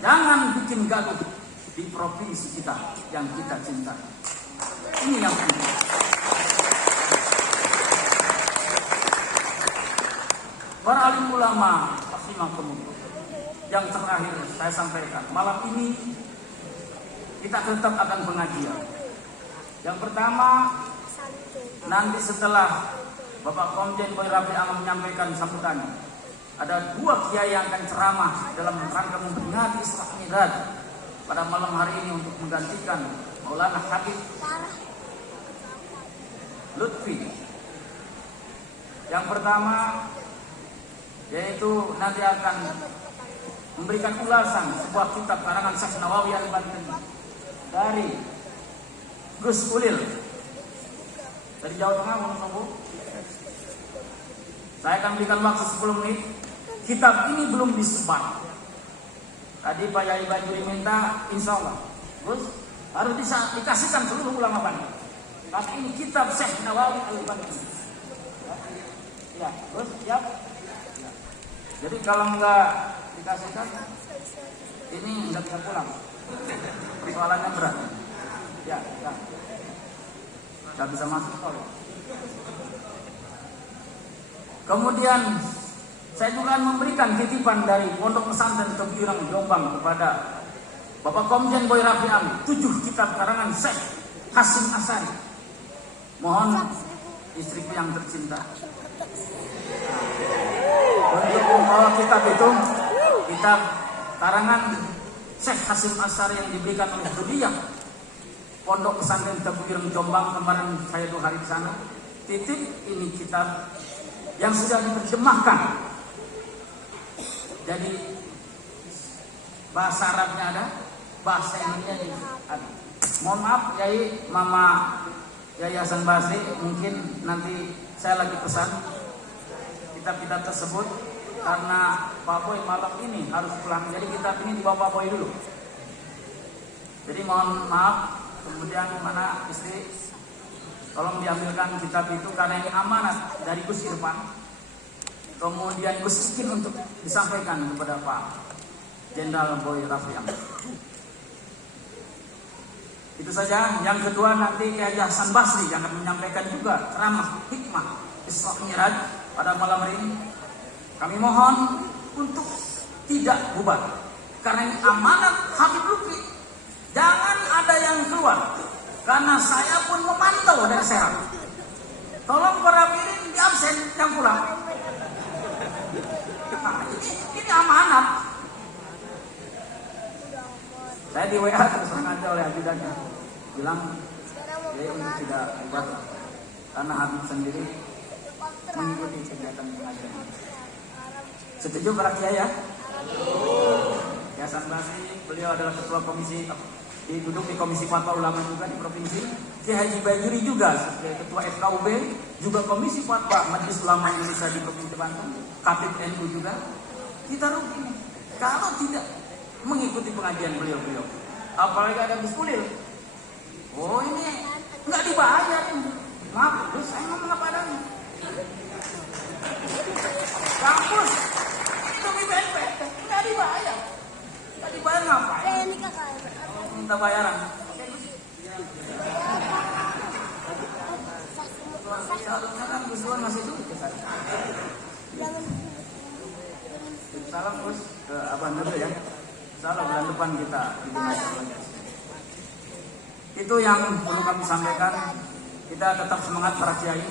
Jangan bikin gaduh di provinsi kita yang kita cintai. Ini yang penting. Para alim ulama rahimakumullah, yang terakhir saya sampaikan, malam ini kita tetap akan pengajian. Yang pertama, nanti setelah Bapak Komjen Boy Rafi akan menyampaikan sambutannya, ada 2 kiai yang akan ceramah dalam rangka memperingati Isra Mi'raj pada malam hari ini untuk menggantikan Maulana Habib Lutfi. Yang pertama yaitu nanti akan memberikan ulasan sebuah kitab karangan Syekh Nawawi Al-Banten dari Gus Ulil dari Jawa Tengah. Saya akan berikan waktu 10 menit. Kitab ini belum disebar. Tadi Pak Yai Bajuri minta, insya Allah Gus harus bisa dikasihkan seluruh ulama Banten. Tapi ini kitab Syekh Nawawi Al-Banten. Ya, Gus, siap? Ya. Jadi kalau enggak dikasihkan, ini enggak bisa pulang. Persoalannya berat. Ya. Enggak bisa masuk tol. Kemudian saya juga memberikan titipan dari Pondok Pesantren Kebiurang Jombang kepada Bapak Komjen Boy Raffi Amri, 7 kitab karangan Syekh Hasyim Asy'ari. Mohon istriku yang tercinta untuk membawa kitab itu, kitab karangan Syekh Hasyim Asy'ari yang diberikan oleh beliau Pondok Pesantren Tebu Ireng Jombang. Kemarin saya 2 hari di sana. Titip ini kitab yang sudah diterjemahkan. Jadi bahasa Arabnya ada, bahasa Indonesia ada. Mohon maaf Yai, Mama Yayasan Basri, mungkin nanti saya lagi pesan kitab-kitab tersebut karena Pak Boy malam ini harus pulang. Jadi kitab ini dibawa Pak Boy dulu. Jadi mohon maaf. Kemudian mana istri, tolong diambilkan kitab itu karena ini amanat dari Gus Irfan. Kemudian Gus Ikin untuk disampaikan kepada Pak Jenderal Boy Raffi Amri. Itu saja. Yang kedua nanti Kiai Hasan Basri yang akan menyampaikan juga ceramah hikmah Isra Mi'raj pada malam hari ini. Kami mohon untuk tidak bubar karena ini amanat Habib Lutfi. Jangan ada yang keluar karena saya pun memantau dari Serang. Tolong para piring di absen yang pulang. Nah, ini amanat. Saya di WA terus aja oleh ajudannya, bilang ya untuk tidak buat karena Habib sendiri mengikuti kegiatan pengajian. Setuju para kiai ya? Hasan Basri, beliau adalah ketua komisi, duduk di komisi fatwa ulama juga di provinsi. Kiai Haji Bayuri juga sebagai ketua FKUB, juga komisi fatwa Majelis Ulama Indonesia di Provinsi Banten, Khatib NU juga. Kita rugi kalau tidak mengikuti pengajian beliau-beliau. Apalagi ada Gus Kulil. Oh ini nggak dibayar ini. Maaf, terus saya ngomong apa adanya. Kampus itu BNP nggak dibayar. Nggak dibayar ngapain? Minta bayaran. Harusnya kan Gus Duan masih duduk ke sana. Salam Gus ke Abang dulu ya. Salam bulan depan kita digunakan lagi. Itu yang perlu kami sampaikan. Kita tetap semangat para kiai.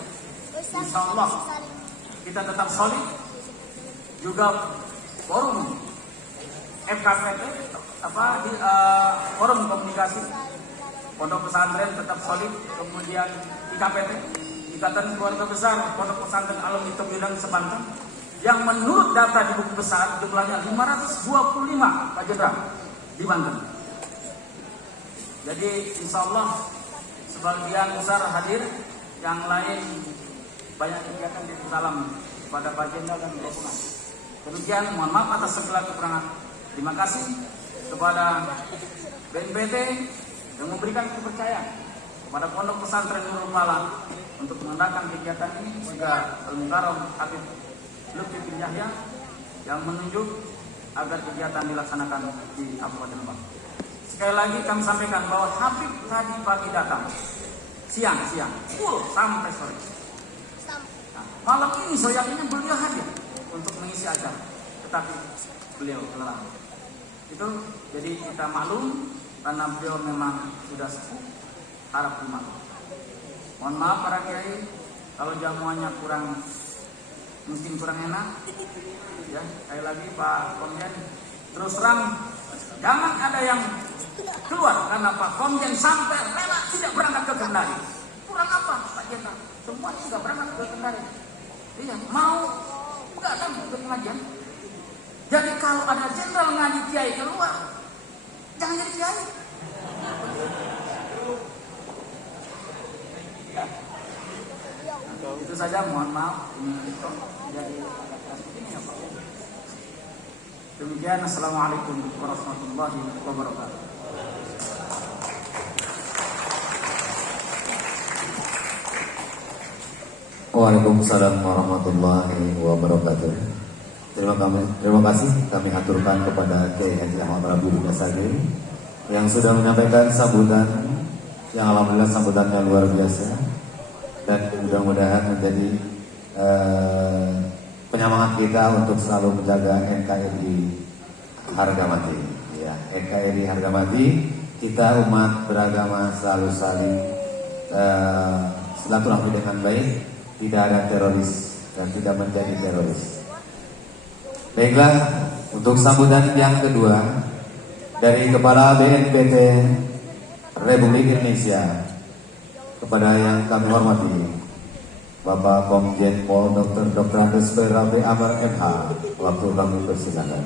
Insya Allah kita tetap solid. Juga forum FKPT forum komunikasi Pondok Pesantren tetap solid. Kemudian IKPT, Ikatan Keluarga Besar Pondok Pesantren Alumni Tebu Ireng Sebanten, yang menurut data di buku besar jumlahnya 525 Pak Jenderal di Banten. Jadi insya Allah sebagian besar hadir, yang lain banyak kegiatan di salam kepada Pak Jenderal dan rombongan. Demikian, mohon maaf atas segala kekurangan. Terima kasih kepada BNPT yang memberikan kepercayaan kepada Pondok Pesantren Nurul Falah untuk mengadakan kegiatan ini, juga Al-Mukarram Habib Lutfi bin Yahya yang menunjuk agar kegiatan dilaksanakan di Kabupaten Lebak. Sekali lagi kami sampaikan bahwa Habib tadi pagi datang, siang full sampai sore. Nah, malam ini soalnya beliau hadir untuk mengisi acara, tetapi beliau kelelahan. Itu jadi kita maklum karena beliau memang sudah sepuh, harap dimaklum. Mohon maaf para kiai kalau jamuannya mungkin kurang enak. Ya, sekali lagi Pak Komjen, terus terang jangan ada yang keluar karena Pak Komjen sampai rela tidak berangkat ke Kendari. Kurang apa Pak Jenderal? Semua tidak berangkat ke Kendari. Iya, mau enggak kan ke pengajian. Jadi kalau ada jenderal ngaji kiai keluar, jangan jadi kiai. Itu saja, mohon maaf ini jadi ini ya Pak. Demikian, assalamualaikum warahmatullahi wabarakatuh. Waalaikumsalam warahmatullahi wabarakatuh. Terima kasih kami aturkan kepada Kiai Haji Ahmad Rabi Dasagi yang sudah menyampaikan sambutan yang alhamdulillah sambutannya luar biasa dan mudah-mudahan menjadi penyemangat kita untuk selalu menjaga NKRI harga mati. Ya. NKRI Hargamati, kita umat beragama selalu saling silaturahmi dengan baik, tidak ada teroris dan tidak menjadi teroris. Baiklah, untuk sambutan yang kedua dari Kepala BNPT Republik Indonesia, kepada yang kami hormati Bapak Komjen Pol Dr. Andes Rabi Amar MH, waktu kami persilakan.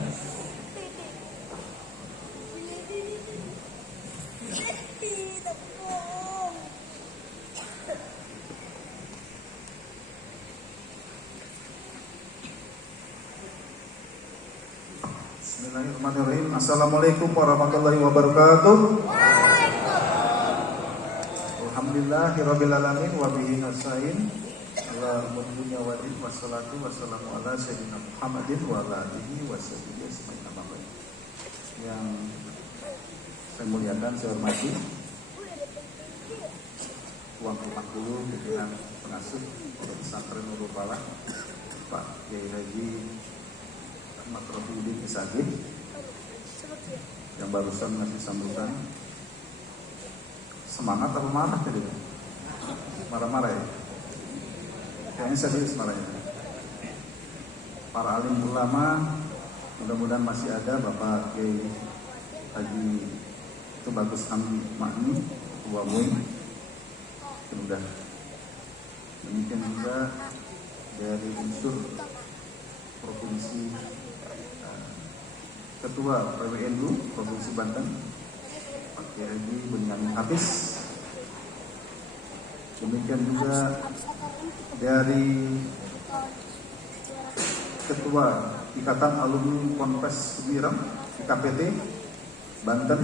Bismillahirrahmanirrahim. Assalamualaikum warahmatullahi wabarakatuh. Alhamdulillahirrabbilalamin wa bihi nasta'in ala dunya wa din wassalatu wassalamu ala sayyidina Muhammadin wa ala alihi washabihi ajmain. Yang saya muliakan, saya hormati Tuan Rumah Guru pimpinan pengasuh Pondok Pesantren Nurul Falah Pak Kiai Haji Ahmad Rafiuddin Isagid yang barusan ngasih sambutan. Semangat atau marah tadi? Marah-marah ya? Kayaknya serius marahnya. Para alim ulama, mudah-mudahan masih ada Bapak Kiai Haji itu Bagus Hamdi Makni, Ketua MUI. Mudah. Demikian juga dari unsur provinsi Ketua PWNU Provinsi Banten Pak Kiai Haji Bunyamin Hafiz. Demikian juga dari Ketua Ikatan Alumni Ponpes Sumirang IKPT Banten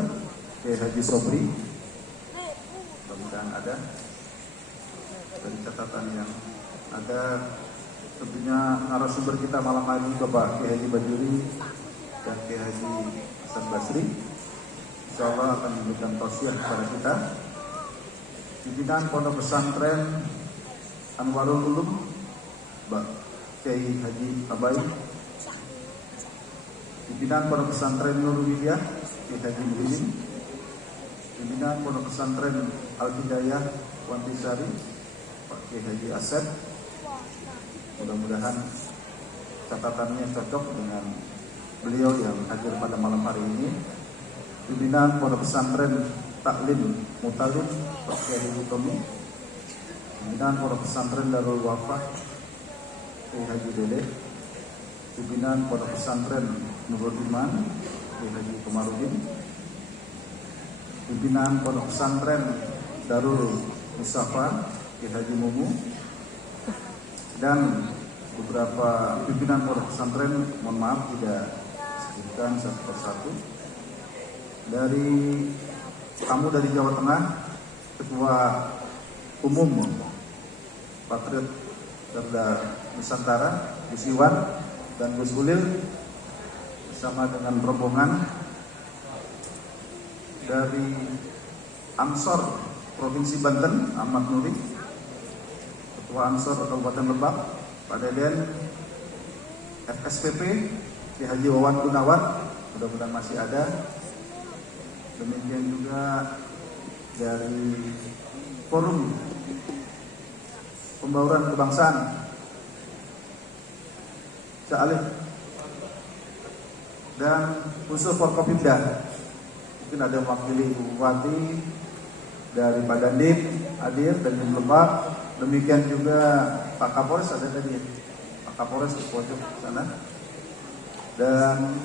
Kiai Haji Sobri. Mudah-mudahan ada. Dari catatan yang ada, tentunya narasumber kita malam hari Bapak Kiai Haji Bajuri dan Kiai Haji Hasan Basri, insyaallah akan memberikan tausiah kepada kita. Pimpinan Pondok Pesantren Anwarul Ulum Mbak Kiai Haji Abai, Pimpinan Pondok Pesantren Nurul Hidayah Kiai Haji Muhyiddin, Pimpinan Pondok Pesantren Al Hidayah Wantisari Pak Kiai Haji Asep. Mudah-mudahan catatannya cocok dengan beliau yang hadir pada malam hari ini. Pimpinan Pondok Pesantren Taklim Mutalim Pak Kiai Haji Tomi, Pimpinan Pondok Pesantren Darul Wafah Kiai Haji Dede, Pimpinan Pondok Pesantren Nurul Iman Kiai Haji Komarudin, Pimpinan Pondok Pesantren Darul Mustafa Kiai Haji Mumu, dan beberapa pimpinan pondok pesantren, mohon maaf tidak sebutkan satu persatu. Dari tamu dari Jawa Tengah, Ketua Umum Patriot Garda Nusantara Gus Iwan dan Gus Ulil bersama dengan rombongan dari Ansor Provinsi Banten Ahmad Nuri, Ketua Ansor Kabupaten Lebak Pak Deden, FSPP Kiai Haji Wawan Gunawan, mudah-mudahan masih ada. Demikian juga dari Forum Pembauran Kebangsaan Ca'alif dan unsur Forkopimda. Mungkin ada mewakili Ibu Bupati dari Pak Dandim hadir dari Lebak. Demikian juga Pak Kapolres ada tadi, Pak Kapolres di pojok sana, dan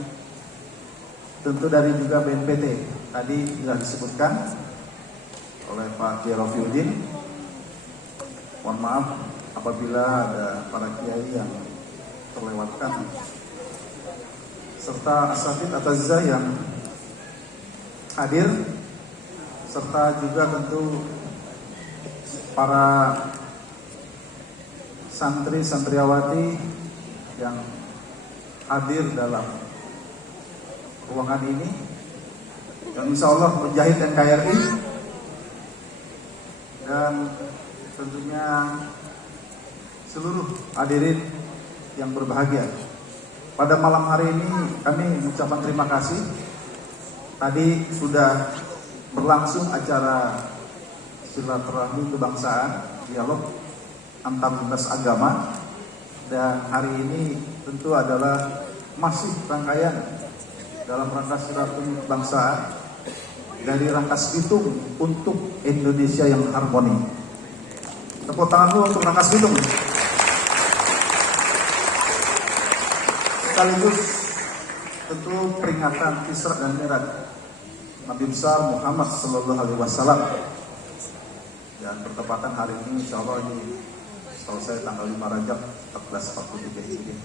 tentu dari juga BNPT tadi sudah disebutkan oleh Pak Kiai Rafiuddin. Mohon maaf apabila ada para kiai yang terlewatkan, serta asatid atazza yang hadir, serta juga tentu para santri-santriawati yang hadir dalam ruangan ini, yang insya Allah menjahit NKRI, dan tentunya seluruh hadirin yang berbahagia. Pada malam hari ini kami mengucapkan terima kasih Tadi sudah berlangsung acara silaturahmi kebangsaan, dialog antar lintas agama, dan hari ini tentu adalah masih rangkaian dalam rangka silaturahmi kebangsaan dari Rangkas Bitung untuk Indonesia yang harmoni. Tepuk tangan dulu untuk Rangkas Bitung. Sekaligus tentu peringatan Isra dan Mi'raj Nabi besar Muhammad Sallallahu Alaihi Wasallam, dan bertepatan hari ini insya Allah ini selesai tanggal 5 Rajab 1443 Hijriah,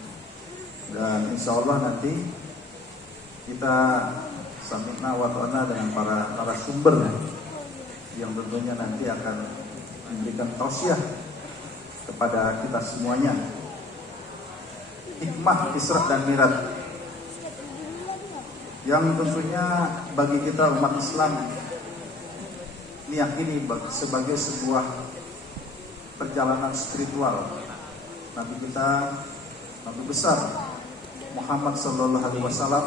dan insya Allah nanti kita sami'na wa ta'na dengan para narasumber yang tentunya nanti akan memberikan tausiah kepada kita semuanya. Hikmah Isra dan Mi'raj yang tentunya bagi kita umat Islam meyakini sebagai sebuah perjalanan spiritual Nabi kita, Nabi besar Muhammad Sallallahu Alaihi Wasallam,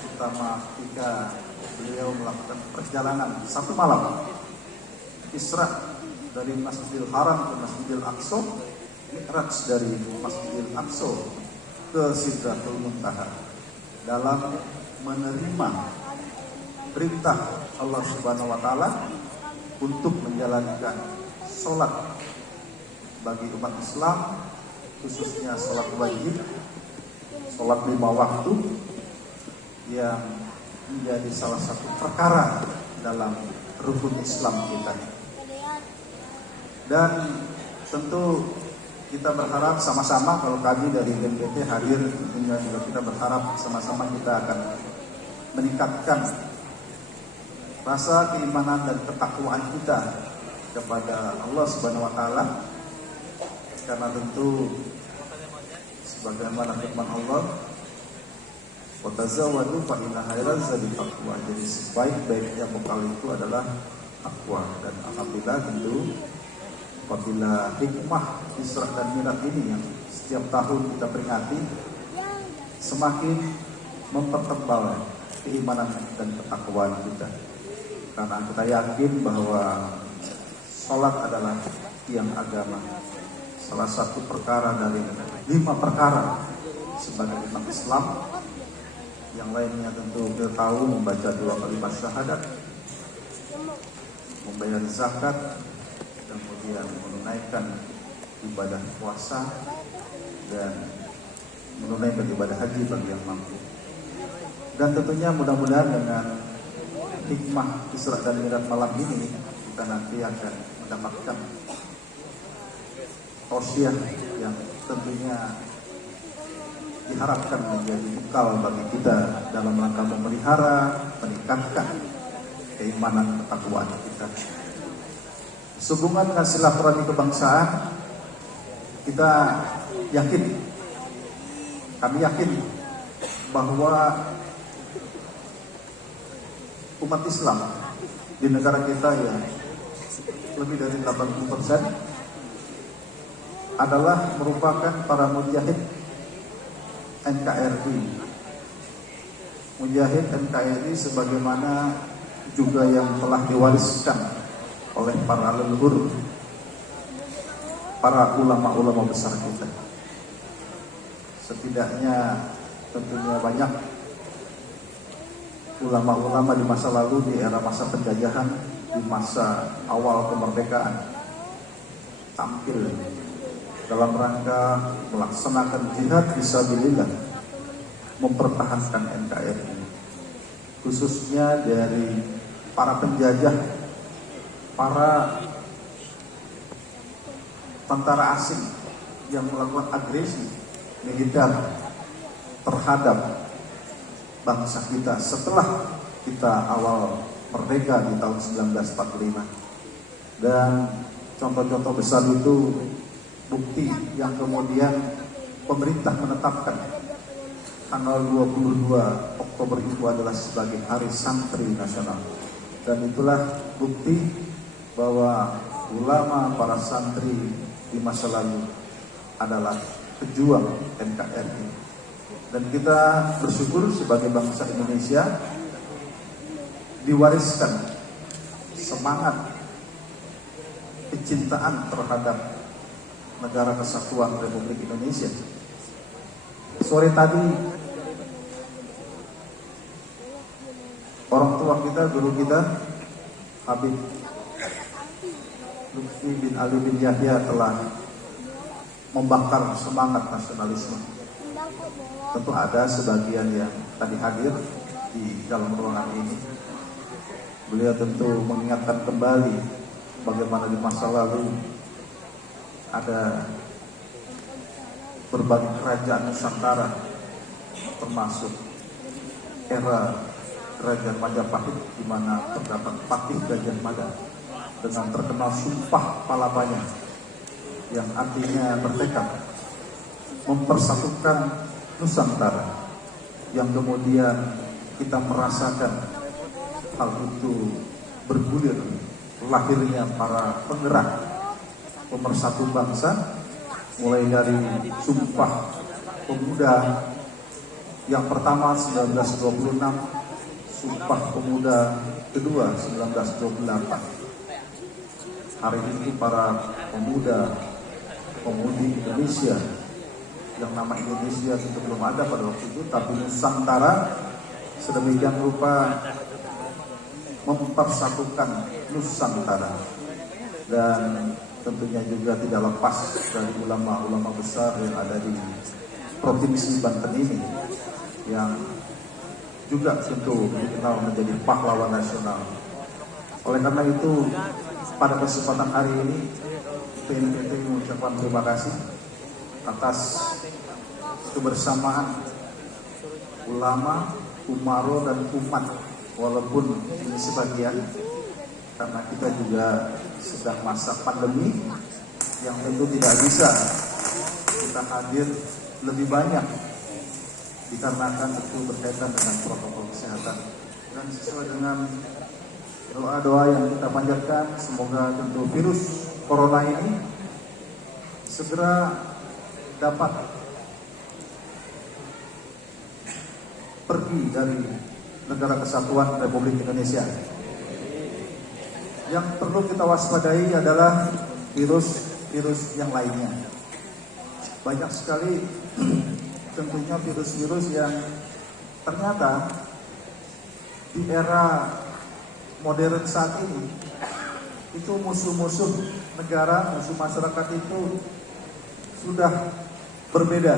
terutama ketika beliau melakukan perjalanan satu malam Isra dari Masjidil Haram ke Masjidil Aqsa, Mi'raj dari Masjidil Aqsa ke Sidratul Muntaha, dalam menerima perintah Allah Subhanahu wa taala untuk menjalankan sholat bagi umat Islam, khususnya sholat wajib, sholat 5 waktu, yang menjadi salah satu perkara dalam rukun Islam kita. Dan tentu kita berharap sama-sama, kalau kami dari BNPT hadir, tentunya juga kita berharap sama-sama kita akan meningkatkan rasa keimanan dan ketakwaan kita kepada Allah Subhanahu wa taala, karena tentu sebagaimana firman Allah, wa tazawwadu fa inna khairaz zadi taqwa. Jadi sebaik-baiknya bekal itu adalah takwa. Dan alhamdulillah tentu apabila hikmah Isra dan Mi'raj ini yang setiap tahun kita peringati semakin mempertebal keimanan dan ketakwaan kita, karena kita yakin bahwa sholat adalah tiang agama, salah satu perkara dari 5 perkara sebagai umat Islam. Yang lainnya tentu kita tahu membaca 2 kalimat syahadat, membayar zakat, kemudian menunaikan ibadah puasa, dan menunaikan ibadah haji bagi yang mampu. Dan tentunya mudah-mudahan dengan hikmah Isra dan Mi'raj malam ini kita nanti akan mendapatkan tausiah yang tentunya diharapkan menjadi bekal bagi kita dalam rangka memelihara, meningkatkan keimanan ketakwaan kita. Sehubungan dengan silaturahmi kebangsaan, kita yakin, kami yakin bahwa umat Islam di negara kita yang lebih dari 80% adalah merupakan para mujahid NKRI. Mujahid NKRI sebagaimana juga yang telah diwariskan oleh para leluhur, para ulama-ulama besar kita. Setidaknya tentunya banyak ulama-ulama di masa lalu, di era masa penjajahan, di masa awal kemerdekaan, tampil dalam rangka melaksanakan jihad fisabilillah, mempertahankan NKRI, khususnya dari para penjajah, para tentara asing yang melakukan agresi militer terhadap bangsa kita setelah kita awal merdeka di tahun 1945. Dan contoh-contoh besar itu bukti yang kemudian pemerintah menetapkan tanggal 22 Oktober itu adalah sebagai Hari Santri Nasional. Dan itulah bukti bahwa ulama, para santri di masa lalu adalah pejuang NKRI. Dan kita bersyukur sebagai bangsa Indonesia diwariskan semangat kecintaan terhadap negara kesatuan Republik Indonesia. Sore tadi orang tua kita, guru kita, Habib Lutfi bin Ali bin Yahya telah membakar semangat nasionalisme. Tentu ada sebagian yang tadi hadir di dalam ruangan ini. Beliau tentu mengingatkan kembali bagaimana di masa lalu ada berbagai kerajaan Nusantara, termasuk era Kerajaan Majapahit, di mana terdapat Patih Gajah Mada dengan terkenal Sumpah Palapanya yang artinya bertekad mempersatukan Nusantara, yang kemudian kita merasakan hal itu bergulir lahirnya para penggerak pemersatu bangsa, mulai dari Sumpah Pemuda yang pertama 1926, Sumpah Pemuda kedua 1928. Hari itu para pemuda pemudi Indonesia, yang nama Indonesia itu belum ada pada waktu itu, tapi Nusantara sedemikian rupa mempersatukan Nusantara. Dan tentunya juga tidak lepas dari ulama-ulama besar yang ada di Provinsi Banten ini, yang juga tentu dikenal menjadi pahlawan nasional. Oleh karena itu, pada kesempatan hari ini BNPT mengucapkan terima kasih atas kebersamaan ulama, umaro, dan umat, walaupun ini sebagian, karena kita juga sedang masa pandemi yang tentu tidak bisa kita hadir lebih banyak dikarenakan itu berkaitan dengan protokol kesehatan. Dan sesuai dengan doa-doa yang kita panjatkan, semoga tentu virus corona ini segera dapat pergi dari negara kesatuan Republik Indonesia. Yang perlu kita waspadai adalah virus-virus yang lainnya. Banyak sekali tentunya virus-virus yang ternyata di era modern saat ini itu musuh-musuh negara, musuh masyarakat itu sudah berbeda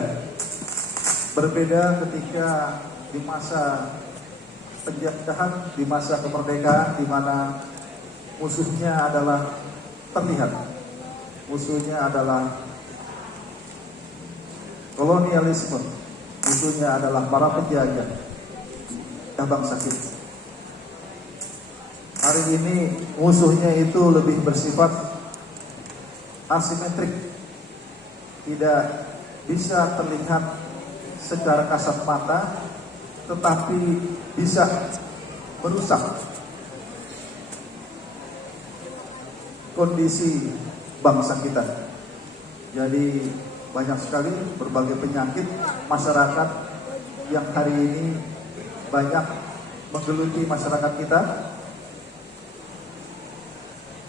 ketika di masa penjajahan, di masa kemerdekaan, di mana musuhnya adalah terlihat, musuhnya adalah kolonialisme, musuhnya adalah para penjajah dan bangsa kita. Hari ini musuhnya itu lebih bersifat asimetrik, tidak bisa terlihat secara kasat mata, tetapi bisa merusak kondisi bangsa kita. Jadi banyak sekali berbagai penyakit masyarakat yang hari ini banyak menggeluti masyarakat kita,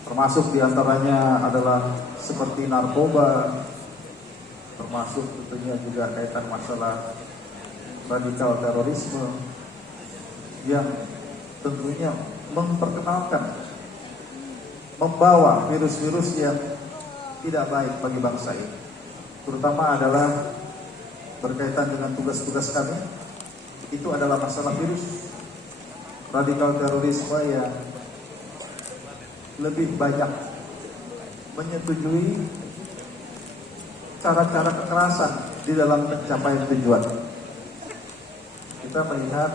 termasuk diantaranya adalah seperti narkoba, termasuk tentunya juga kaitan masalah radikal terorisme yang tentunya memperkenalkan, membawa virus-virus yang tidak baik bagi bangsa ini. Terutama adalah berkaitan dengan tugas-tugas kami, itu adalah masalah virus radikal terorisme yang lebih banyak menyetujui cara-cara kekerasan di dalam pencapaian tujuan. Kita melihat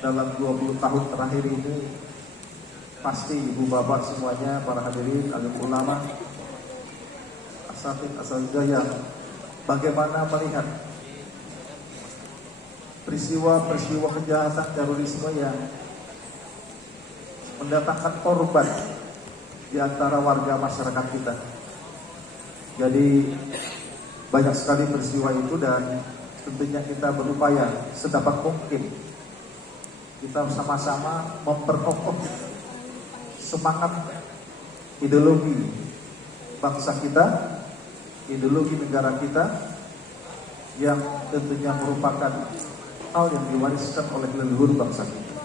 dalam 20 tahun terakhir ini, pasti ibu bapak semuanya, para hadirin, alim ulama, asatidz asatidzah yang bagaimana melihat peristiwa-peristiwa kejahatan terorisme yang mendatangkan korban di antara warga masyarakat kita. Jadi banyak sekali peristiwa itu, dan tentunya kita berupaya sedapat mungkin kita sama-sama memperkokoh semangat ideologi bangsa kita, ideologi negara kita yang tentunya merupakan hal yang diwariskan oleh leluhur bangsa kita,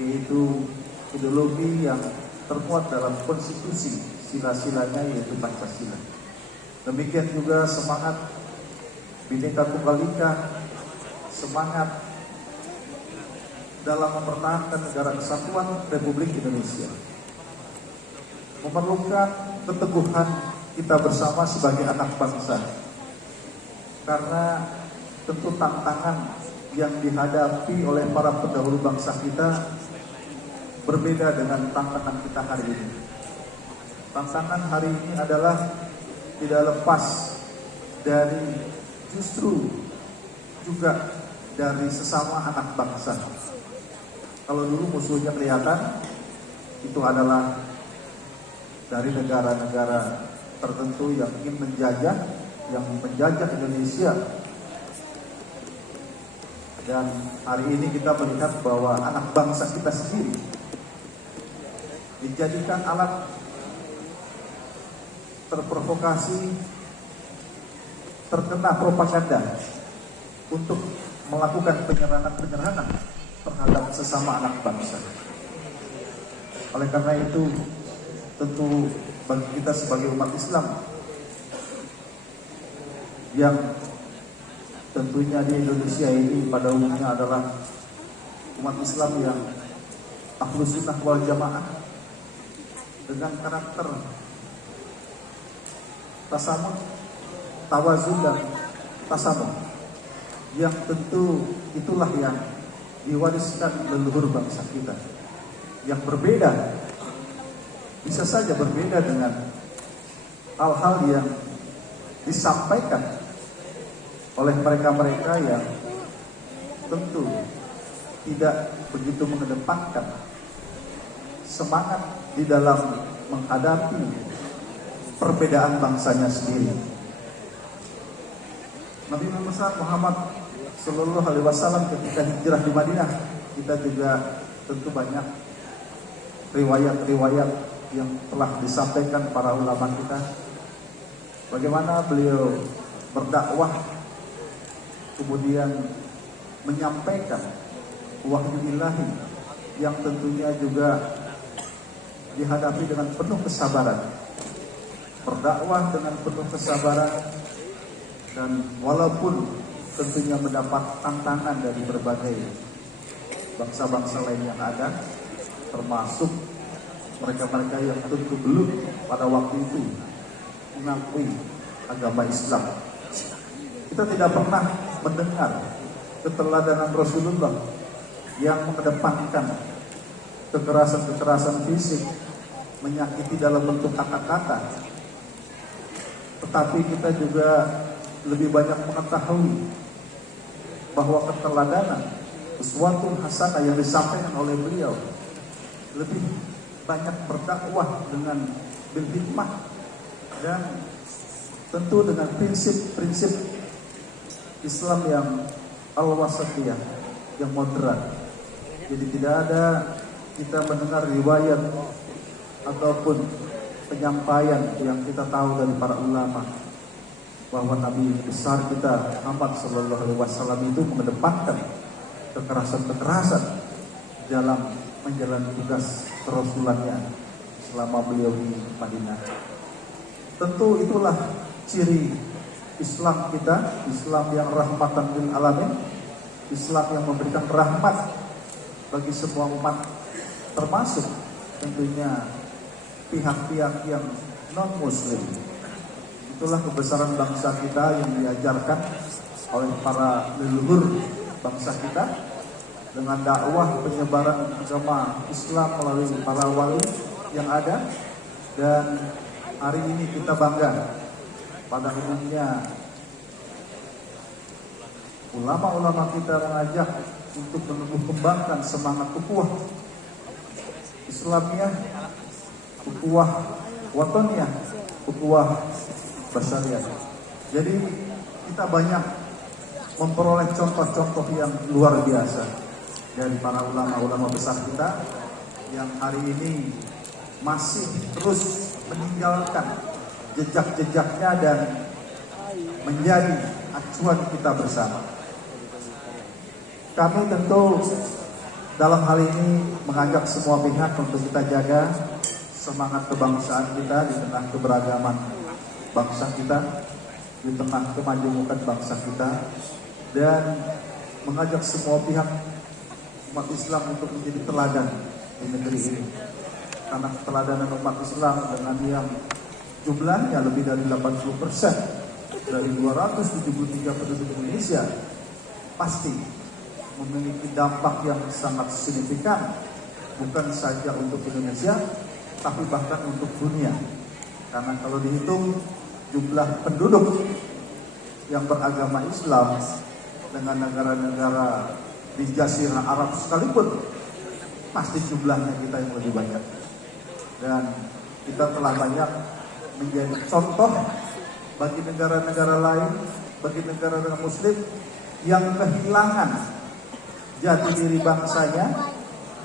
yaitu ideologi yang termuat dalam konstitusi sila-silanya yaitu Pancasila. Demikian juga semangat Bhinneka Tunggal Ika, semangat dalam mempertahankan negara kesatuan Republik Indonesia, memerlukan keteguhan kita bersama sebagai anak bangsa, karena tentu tantangan yang dihadapi oleh para pendahulu bangsa kita berbeda dengan tantangan kita hari ini. Tantangan hari ini adalah tidak lepas dari justru juga dari sesama anak bangsa. Kalau dulu musuhnya kelihatan, itu adalah dari negara-negara tertentu yang ingin menjajah Indonesia. Dan hari ini kita melihat bahwa anak bangsa kita sendiri dijadikan alat terprovokasi, terkena propaganda untuk melakukan penyerangan terhadap sesama anak bangsa. Oleh karena itu, tentu bagi kita sebagai umat Islam yang tentunya di Indonesia ini pada umumnya adalah umat Islam yang Ahlus Sunnah wal Jamaah dengan karakter tasamuh, tawazun dan tasamuh, yang tentu itulah yang diwariskan leluhur bangsa kita. Yang berbeda bisa saja berbeda dengan hal-hal yang disampaikan oleh mereka-mereka yang tentu tidak begitu mengedepankan semangat di dalam menghadapi perbedaan bangsanya sendiri. Nabi Muhammad Sallallahu Alaihi Wasallam ketika hijrah di Madinah, kita juga tentu banyak riwayat-riwayat yang telah disampaikan para ulama kita, bagaimana beliau berdakwah, kemudian menyampaikan wahyu ilahi yang tentunya juga dihadapi dengan penuh kesabaran, berdakwah dengan penuh kesabaran, dan walaupun tentunya mendapat tantangan dari berbagai bangsa-bangsa lain yang ada, termasuk mereka-mereka yang tentu belum pada waktu itu mengakui agama Islam. Kita tidak pernah mendengar keteladanan Rasulullah yang mengedepankan kekerasan-kekerasan fisik, menyakiti dalam bentuk kata-kata. Tetapi kita juga lebih banyak mengetahui bahwa keteladanan, uswatun hasanah yang disampaikan oleh beliau, lebih banyak berdakwah dengan bil hikmah dan tentu dengan prinsip-prinsip Islam yang al-wasatiyah, yang moderat. Jadi tidak ada kita mendengar riwayat ataupun penyampaian yang kita tahu dari para ulama bahwa Nabi besar kita Muhammad Sallallahu Alaihi Wasallam itu mengedepankan kekerasan-kekerasan dalam menjalani tugas kerasulannya selama beliau di Madinah. Tentu itulah ciri Islam kita, Islam yang rahmatan lil alamin, Islam yang memberikan rahmat bagi semua umat, termasuk tentunya pihak-pihak yang non-muslim. Itulah kebesaran bangsa kita yang diajarkan oleh para leluhur bangsa kita dengan dakwah penyebaran agama Islam melalui para wali yang ada. Dan hari ini kita bangga pada umumnya ulama-ulama kita mengajak untuk menumbuh kembangkan semangat ukhuwah Islamiyah, ukhuwah wataniyah, ukhuwah basyariah. Jadi kita banyak memperoleh contoh-contoh yang luar biasa dari para ulama-ulama besar kita yang hari ini masih terus meninggalkan jejak-jejaknya dan menjadi acuan kita bersama. Kami tentu dalam hal ini mengajak semua pihak untuk kita jaga semangat kebangsaan kita di tengah keberagaman bangsa kita, di tengah kemajemukan bangsa kita, dan mengajak semua pihak umat Islam untuk menjadi teladan di negeri ini. Karena keteladanan umat Islam dengan yang jumlahnya lebih dari 80% dari 273 penduduk Indonesia pasti memiliki dampak yang sangat signifikan, bukan saja untuk Indonesia tapi bahkan untuk dunia. Karena kalau dihitung jumlah penduduk yang beragama Islam dengan negara-negara di Jazirah Arab sekalipun, pasti jumlahnya kita yang lebih banyak. Dan kita telah banyak menjadi contoh bagi negara-negara lain, bagi negara-negara Muslim yang kehilangan jati diri bangsanya,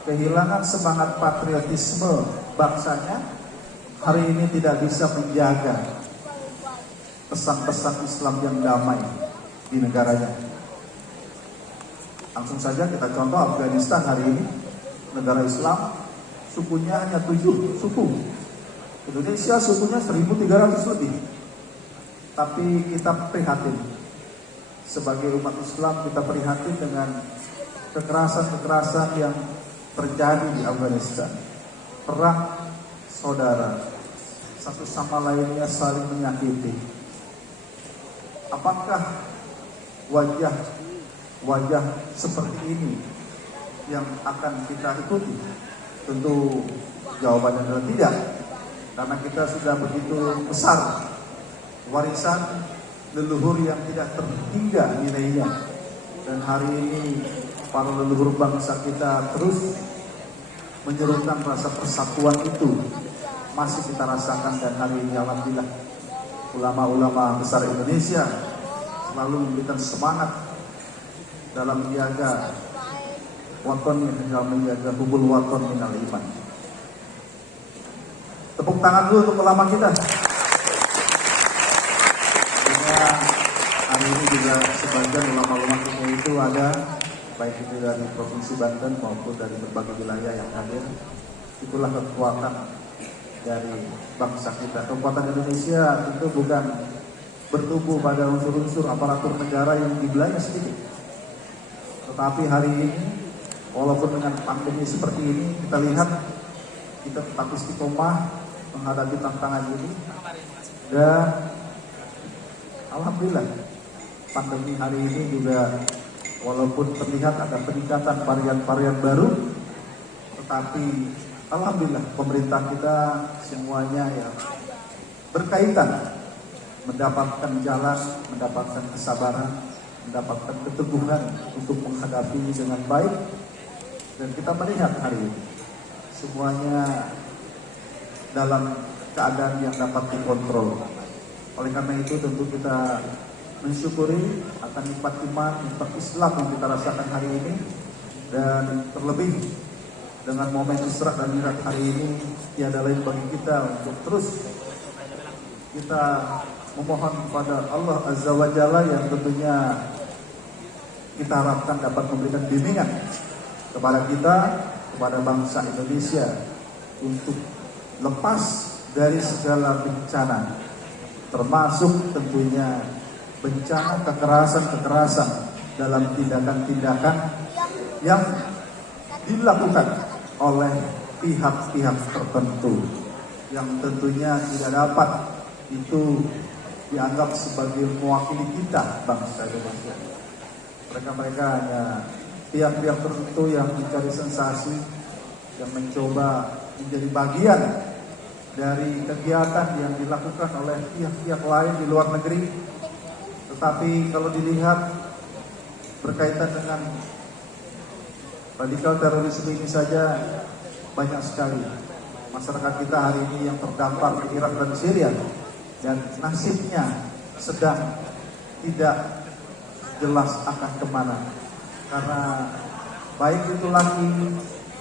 kehilangan semangat patriotisme bangsanya, hari ini tidak bisa menjaga pesan-pesan Islam yang damai di negaranya. Langsung saja kita contoh Afghanistan hari ini, negara Islam, sukunya hanya 7 suku. Indonesia sukunya 1.300 lebih. Tapi kita prihatin. Sebagai umat Islam kita prihatin dengan kekerasan-kekerasan yang terjadi di Afghanistan. Perang saudara, satu sama lainnya saling menyakiti. Apakah wajah seperti ini yang akan kita ikuti? Tentu jawabannya adalah tidak. Karena kita sudah begitu besar warisan leluhur yang tidak terhingga nilainya. Dan hari ini para leluhur bangsa kita terus menyerukan rasa persatuan itu masih kita rasakan. Dan hari ini alhamdulillah ulama-ulama besar Indonesia selalu memberikan semangat dalam menjaga waton, dalam menjaga hubul waton minal iman. Tepuk tangan dulu untuk ulama kita. Sehingga hari ini juga sebagian ulama-ulama kita itu ada, baik itu dari Provinsi Banten maupun dari berbagai wilayah yang hadir. Itulah kekuatan dari bangsa kita. Kekuatan Indonesia itu bukan bertumbuh pada unsur-unsur aparatur negara yang jumlahnya sedikit. Tetapi hari ini, walaupun dengan pandemi seperti ini, kita lihat kita tetap istiqomah menghadapi tantangan ini. Dan alhamdulillah pandemi hari ini juga walaupun terlihat ada peningkatan varian-varian baru, tetapi alhamdulillah pemerintah kita semuanya ya berkaitan mendapatkan jalan, mendapatkan kesabaran, mendapatkan keteguhan untuk menghadapi dengan baik. Dan kita melihat hari ini semuanya dalam keadaan yang dapat dikontrol. Oleh karena itu tentu kita mensyukuri akan nikmat iman, nikmat Islam yang kita rasakan hari ini. Dan terlebih dengan momen Isra dan Mi'raj hari ini, tiada lain bagi kita untuk terus kita memohon kepada Allah Azza wa Jalla yang tentunya kita harapkan dapat memberikan bimbingan kepada kita, kepada bangsa Indonesia untuk lepas dari segala bencana, termasuk tentunya bencana kekerasan-kekerasan dalam tindakan-tindakan yang dilakukan oleh pihak-pihak tertentu yang tentunya tidak dapat itu dianggap sebagai mewakili kita bangsa Indonesia. Mereka hanya pihak-pihak tertentu yang mencari sensasi, yang mencoba menjadi bagian dari kegiatan yang dilakukan oleh pihak-pihak lain di luar negeri. Tetapi kalau dilihat berkaitan dengan radikal terorisme ini saja, banyak sekali masyarakat kita hari ini yang terdampar di Irak dan Syria, dan nasibnya sedang tidak jelas akan kemana. Karena baik itu laki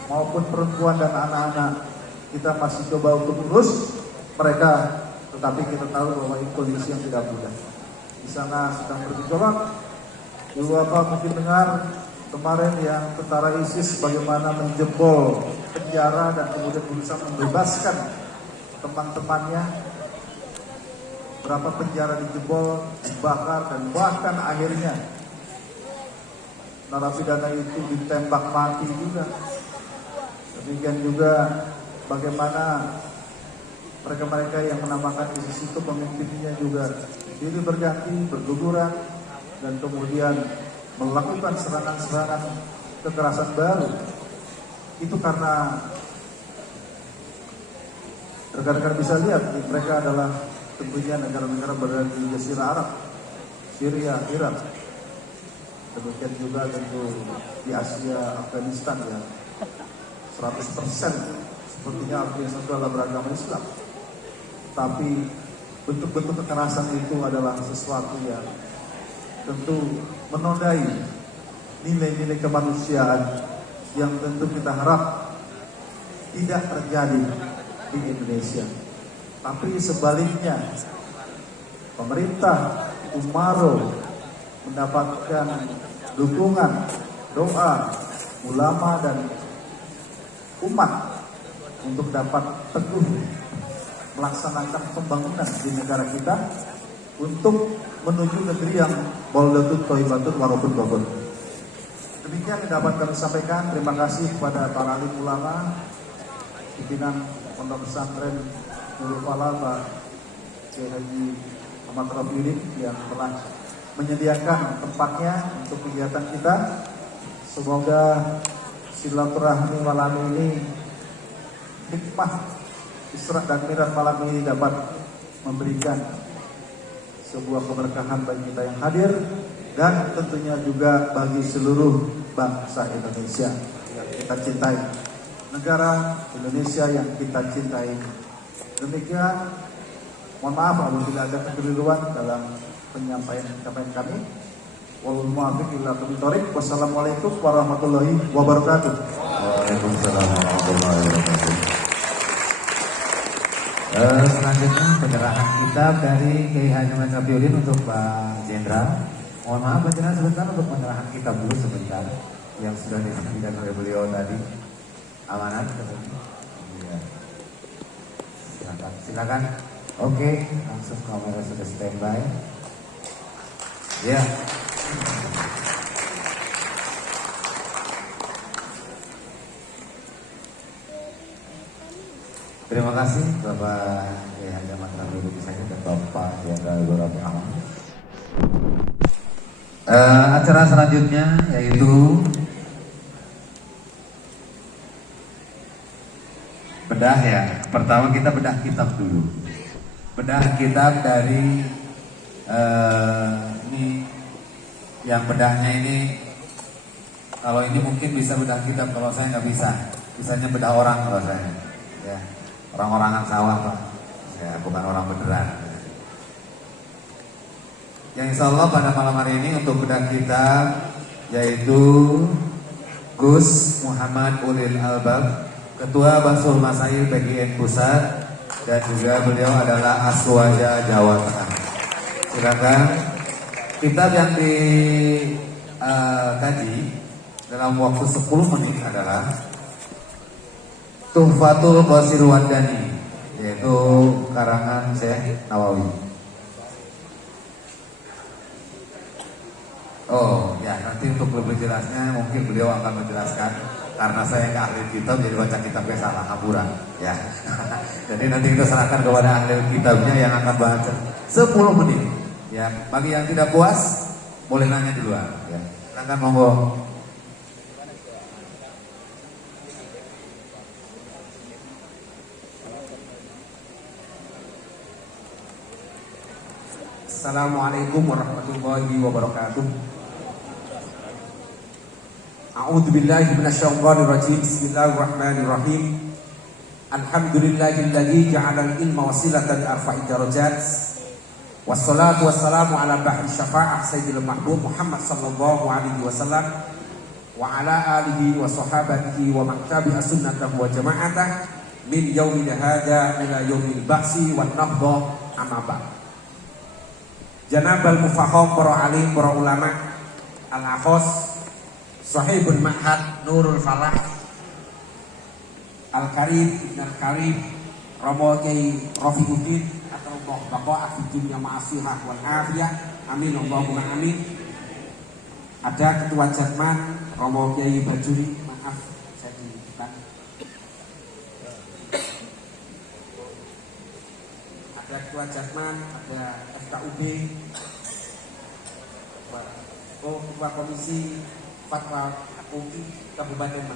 maupun perempuan dan anak-anak, kita masih coba untuk urus mereka, tetapi kita tahu bahwa ini kondisi yang tidak mudah. Di sana sedang bergejolak. Dulu Bapak mungkin dengar kemarin yang tentara ISIS bagaimana menjebol penjara dan kemudian berusaha membebaskan teman-temannya. Berapa penjara dijebol, dibakar, dan bahkan akhirnya narapidana itu ditembak mati juga. Demikian juga bagaimana mereka-mereka yang menamakan ISIS itu pemimpinnya juga diri berganti, berguguran, dan kemudian melakukan serangan-serangan kekerasan baru. Itu karena rekan-rekan bisa lihat mereka adalah tentunya negara-negara berada di Jazirah Arab, Syria, Irak. Demikian juga tentu di Asia, Afghanistan ya 100% sepertinya Afghanistan itu adalah beragama Islam. Tapi bentuk-bentuk kekerasan itu adalah sesuatu yang tentu menodai nilai-nilai kemanusiaan yang tentu kita harap tidak terjadi di Indonesia. Tapi sebaliknya, pemerintah Umaro mendapatkan dukungan, doa, ulama dan umat untuk dapat teguh melaksanakan pembangunan di negara kita untuk menuju negeri yang baldatun thayyibatun warabun ghafur. Demikian yang dapat kami sampaikan. Terima kasih kepada para alim ulama, pimpinan Pondok Pesantren Nurul Falah Pak Kiai Haji Ahmad Rafiuddin yang telah menyediakan tempatnya untuk kegiatan kita. Semoga silaturahmi malam ini, hikmah Isra dan Mi'raj malam ini dapat memberikan sebuah keberkahan bagi kita yang hadir dan tentunya juga bagi seluruh bangsa Indonesia yang kita cintai, negara Indonesia yang kita cintai. Demikian, mohon maaf apabila ada kekeliruan dalam penyampaian kami. Wallahul muwaffiq ila aqwamit thoriq. Wassalamualaikum warahmatullahi wabarakatuh. Waalaikumsalam warahmatullahi wabarakatuh. Selanjutnya penyerahan kitab dari Kiai Haji Ahmad Rafiuddin untuk Pak Jenderal. Mohon maaf Pak Jenderal sebentar untuk penyerahan kitab dulu sebentar yang sudah disampaikan oleh beliau tadi. Amanat. Iya. Silakan. Oke, langsung kamera sudah standby. Ya. Terima kasih Bapak Kiai Haji Ahmad Rafiuddin dan Bapak Jenderal Gorontalo Ahmad. Acara selanjutnya yaitu bedah ya. Pertama kita bedah kitab dulu. Bedah kitab dari ini yang bedahnya ini, kalau ini mungkin bisa bedah kitab, kalau saya nggak bisa. Bisanya bedah orang kalau saya. Ya, orang-orangan sawah Pak. Ya, bukan orang beneran. Yang insya Allah pada malam hari ini untuk bedah kitab yaitu Gus Muhammad Ulil Albab, Ketua Basul Masail PGN Pusat, dan juga beliau adalah Aswaja Jawa Tengah. Silakan. Kitab yang dikaji dalam waktu 10 menit adalah Tuhfatul Qasir Wadani, yaitu karangan Syekh Nawawi. Oh ya, nanti untuk lebih jelasnya mungkin beliau akan menjelaskan, karena saya nggak ahli kitab jadi baca kitabnya salah kaburan ya. Jadi nanti kita serahkan kepada ahli kitabnya yang akan baca 10 menit ya. Bagi yang tidak puas boleh nanya duluan ya. Silakan monggo. Assalamualaikum warahmatullahi wabarakatuh. A'udzu billahi minasyaitonir rajim. Bismillahirrahmanirrahim. Alhamdulillahilladzi ja'ala al-ilma wasilatan arfa'i darajat. Wassalatu wassalamu ala bahri syafa'ah sayyidil mahbub Muhammad sallallahu alaihi wasallam wa ala alihi wa sahabatihi wa man tabi'a sunnatahu wa jama'atah min yaumina hadza ila yaumil ba'si wan nahdah amma ba'd. Janabal mufakham para alim para ulama al-akhos sahibul ma'had Nurul Falah Al-Karim Ibn Al-Karim Romo Kiai Rafiuddin atau Allah baqa fi dunya ma'asihah wal afiyah amin Allahumma amin. Ada Ketua Jatman Romo Kiai Bajuri, maaf saya dibukan. Ada Ketua Jatman, ada FKUB, Ketua Komisi Fatwa UI Kabupaten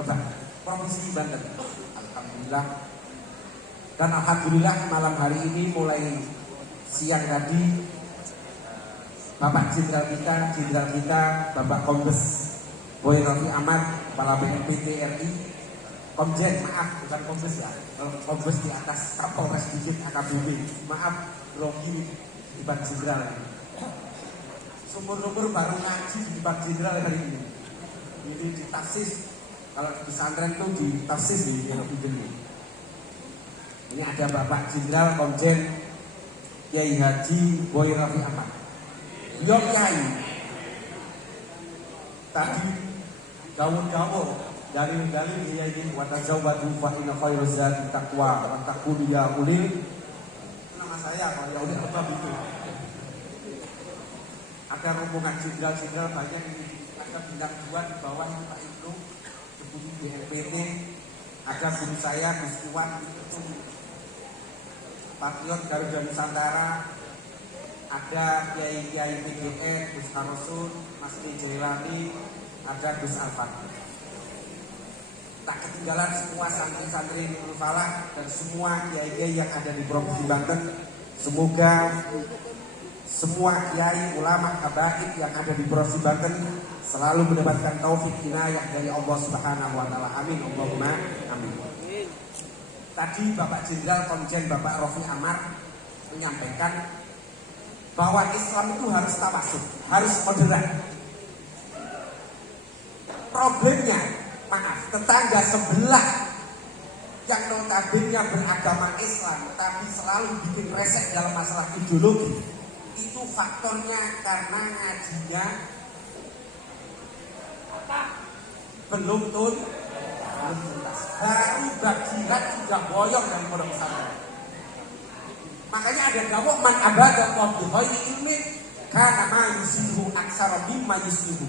Lebak, Provinsi Banten. Alhamdulillah. Dan alhamdulillah malam hari ini mulai siang tadi Bapak Jenderal kita, Bapak Kombes Boy Raffi Ahmad, Kepala BNPT RI, Komjen, maaf bukan Kombes ya, Kombes di atas Kapolres dikit AKBP, maaf Rocky di Pak Jenderal. Sumur-sumur baru ngaji di Pak Jenderal hari ini. Ini di Tafsis, kalau di pesantren itu di Tafsis di Rocky ini. Ini ada Bapak Jenderal Komjen Kiai Haji Boy Raffi Ahmad. Beliau kiai. Tadi gaul-gaul dari dia ini watazawwadu fa inna khairaz zadi taqwa wa taqul ya ulil. Nama saya kalau ya ulil apa itu. Ada rombongan jenderal-jenderal banyak ini. Ada bintang 2 di bawah ini Pak Ibnu, Deputi BNPT. Ada guru saya Gus Iwan itu Patriot Garuda Nusantara. Ada kiai-kiai PGN, Gus Harosun, Mas Jailani, ada Gus Alfan. Tak ketinggalan semua santri-santri Nurul Falah dan semua kiai-kiai yang ada di Provinsi Banten. Semoga semua kiai, ulama, habaib yang ada di Provinsi Banten selalu mendapatkan taufik inayah dari Allah Subhanahu wa taala. Amin. Allahumma amin. Tadi Bapak Jenderal Komjen Bapak Raffi Ahmad menyampaikan bahwa Islam itu harus tawasud, harus moderat. Problemnya, maaf, tetangga sebelah yang notabene beragama Islam tapi selalu bikin resek dalam masalah ideologi, itu faktornya karena ngajinya belum tuntas. Baru bab jihad sudah boyong dari pondok pesantren. Makanya ada dawuh man abada wa bi ghairi ilmin kana ma yusihu aksara mimma yusihu.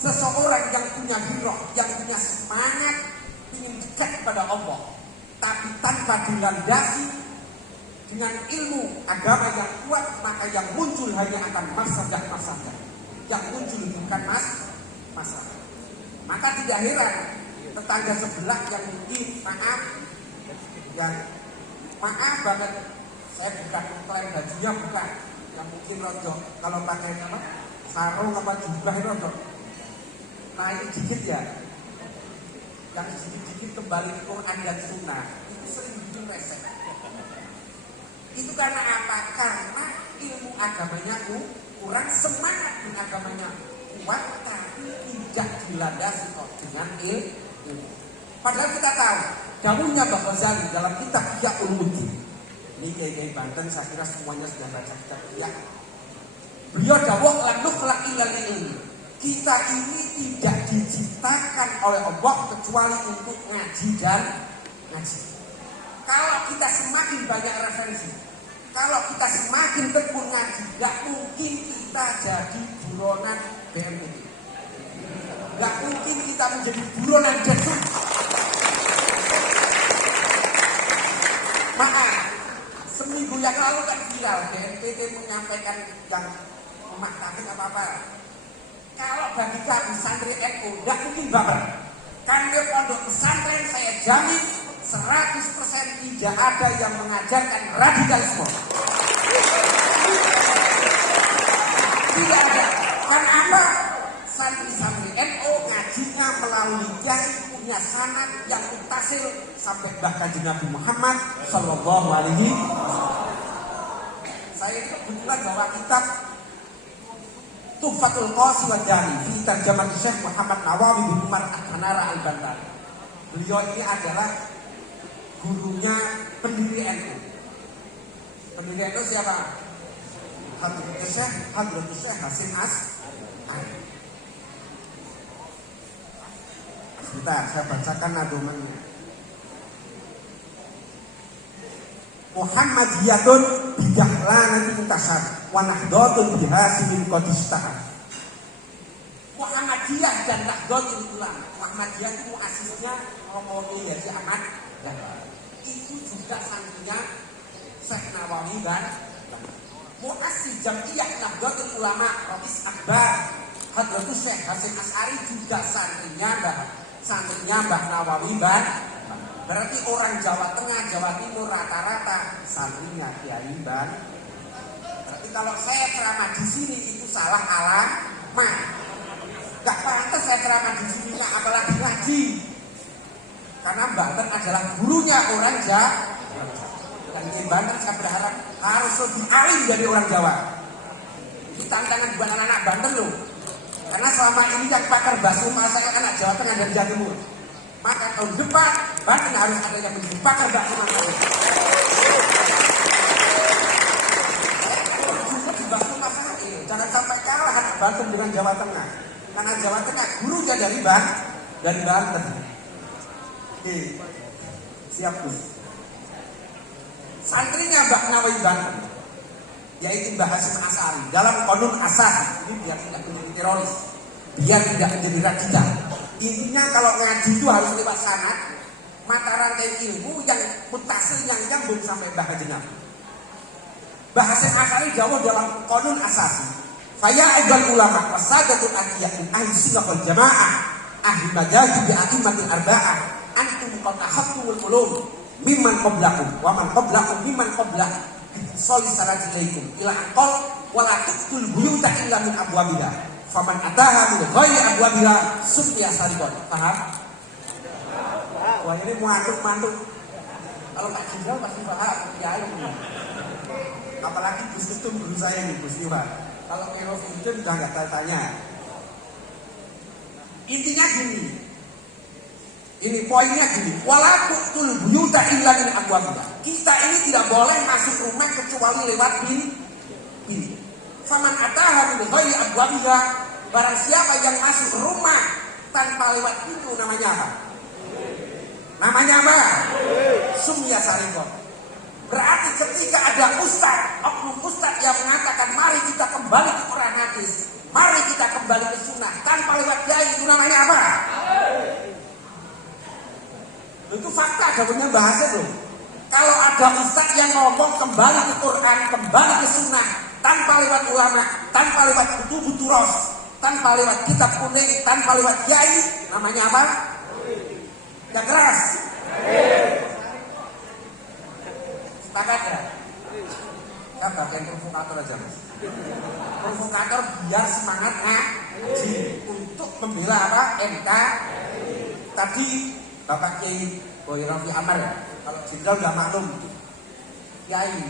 Seseorang yang punya hirah, yang punya semangat ingin dekat kepada Allah, tapi tanpa dilandasi dengan ilmu agama yang kuat, maka yang muncul hanya akan masalah. Yang muncul bukan masalah. Maka tidak heran tetangga sebelah yang mungkin maaf banget, saya bukan mengklaim bajunya, bukan, yang mungkin rojo kalau pakai apa sarung apa jubah rojo naik dikit ya, yang dikit-dikit kembali ke Quran dan Sunnah, itu sering bikin resek. Itu karena apa? Karena ilmu agamanya kurang, semangat agamanya kuat, tapi tidak dilandasi dengan ilmu. Padahal kita tahu dawuhnya Mbah Ghazali dalam kitab Ihya Ulumuddin. Ini kiai-kiai Banten saya kira semuanya sudah baca kitab Ihya. Beliau dawuh lan nukhlaq illa ilmi. Kita ini tidak diciptakan oleh Allah kecuali untuk ngaji dan ngaji. Kalau kita semakin banyak referensi, kalau kita semakin tekun ngaji, tidak mungkin kita jadi buronan BNPT. Tidak mungkin kita menjadi buronan Densus. Maaf, seminggu yang lalu kan viral BNPT menyampaikan yang memaksakan apa-apa. Kalau bagi kami santri NU tidak mungkin baper. Karena pondok pesantren saya jamin 100% tidak ada yang mengajarkan radikalisme. Tidak ada. Karena apa? Santri-santri NU ngajinya melalui kiai punya sanad yang mutasil sampai bahkan Nabi Muhammad Sallallahu Alaihi Wasallam. Saya kebetulan bawa kitab Tuhfatul Qasi wa Jami fi tarjamat Syekh Muhammad Nawawi bin Umar Al-Kanara Al-Bantari. Beliau ini adalah gurunya pendiri NU. Pendiri NU siapa? Hadratus Syekh Hasim As'ari. Sebentar, saya bacakan nadomannya. Muhammadiyatun bidahlanati mutasar wa nahdotun bihasimin qadistahar. Muhammadiyah dan Nahdlatul Ulama. Muhammadiyah itu muasisnya Romo Yazi Ahmad Dahlan. Itu juga santrinya Syekh Nawawi dan muassis Jam'iyah Nahdlatul Ulama Rais Akbar Hadratus Syekh Hasim As'ari juga santrinya Mbah Nawawi dan berarti orang Jawa Tengah, Jawa Timur rata-rata santrinya Kiai Ban. Berarti kalau saya ceramah di sini itu salah alamat. Gak pantas saya ceramah di sini, apalagi ngaji. Karena Banten adalah gurunya orang Jawa. Dan di Banten saya berharap harus lebih alim dari orang Jawa. Itu tantangan buat anak-anak Banten loh. Karena selama ini yang pakar bahasa saya anak Jawa Tengah dan Jawa Timur. Maka tahun depan Banten harus ada yang menjadi pakar bahasa saya. Di bahasa saya jangan sampai kalah anak Banten dengan Jawa Tengah. Karena Jawa Tengah gurunya dari Banten. Oke, siap Gus. Santrinya Mbah Nawawi Banten, yaitu Mbah Hasim As'ari dalam Qanun Asas ini biar tidak menjadi teroris, biar tidak menjadi radikal. Intinya kalau ngaji itu harus lewat sanad, mata rantai ilmu yang mutasil yang nyambung sampai Mbah Haji Nabi. Mbah Hasim As'ari jauh dalam Qanun Asasi. Faya aidal ulama wasadatul atiyah min ahli sunnah wal jamaah ahli madhhab bi a'immatil arba'ah antum qad akhadtumul ulum mimman qablakum wa man qablakum mimman qablakum soli sarajilaikum ila aqal wala tuqtul buyuta illa min abwabiha faman ataha min ghairi abwabiha sumya sarikon. Paham? Wah ini mantuk-mantuk. Kalau Pak Jenderal pasti paham ya ini. Apalagi Gus Ketum guru saya nih Gus Iwan. Kalau Kero Fujun udah nggak tanya. Intinya gini. Ini poinnya gini, wala tuqtul buyuta illa min abwabiha. Kita ini tidak boleh masuk rumah kecuali lewat pintu. Faman ataha min ghairi abwabiha, barang siapa yang masuk rumah tanpa lewat pintu namanya apa? Namanya apa? Sumya sarikon. Berarti ketika ada oknum ustaz yang mengatakan mari kita kembali ke Quran hadis, mari kita kembali ke sunnah tanpa lewat kiai, itu namanya apa? Itu fakta, gak punya bahasa loh. Kalau ada ustaz yang ngomong kembali ke Quran, kembali ke sunnah, tanpa lewat ulama, tanpa lewat butu-butu ros, tanpa lewat kitab kuning, tanpa lewat kiai, namanya apa? Gak keras. Sepakat ya? Saya bagian provokator aja mas. Provokator biar semangat ngaji untuk membela apa? MK. Tadi Bapak Kiai Boy Raffi Amar ya, kalau jenderal udah maklum. Kiai,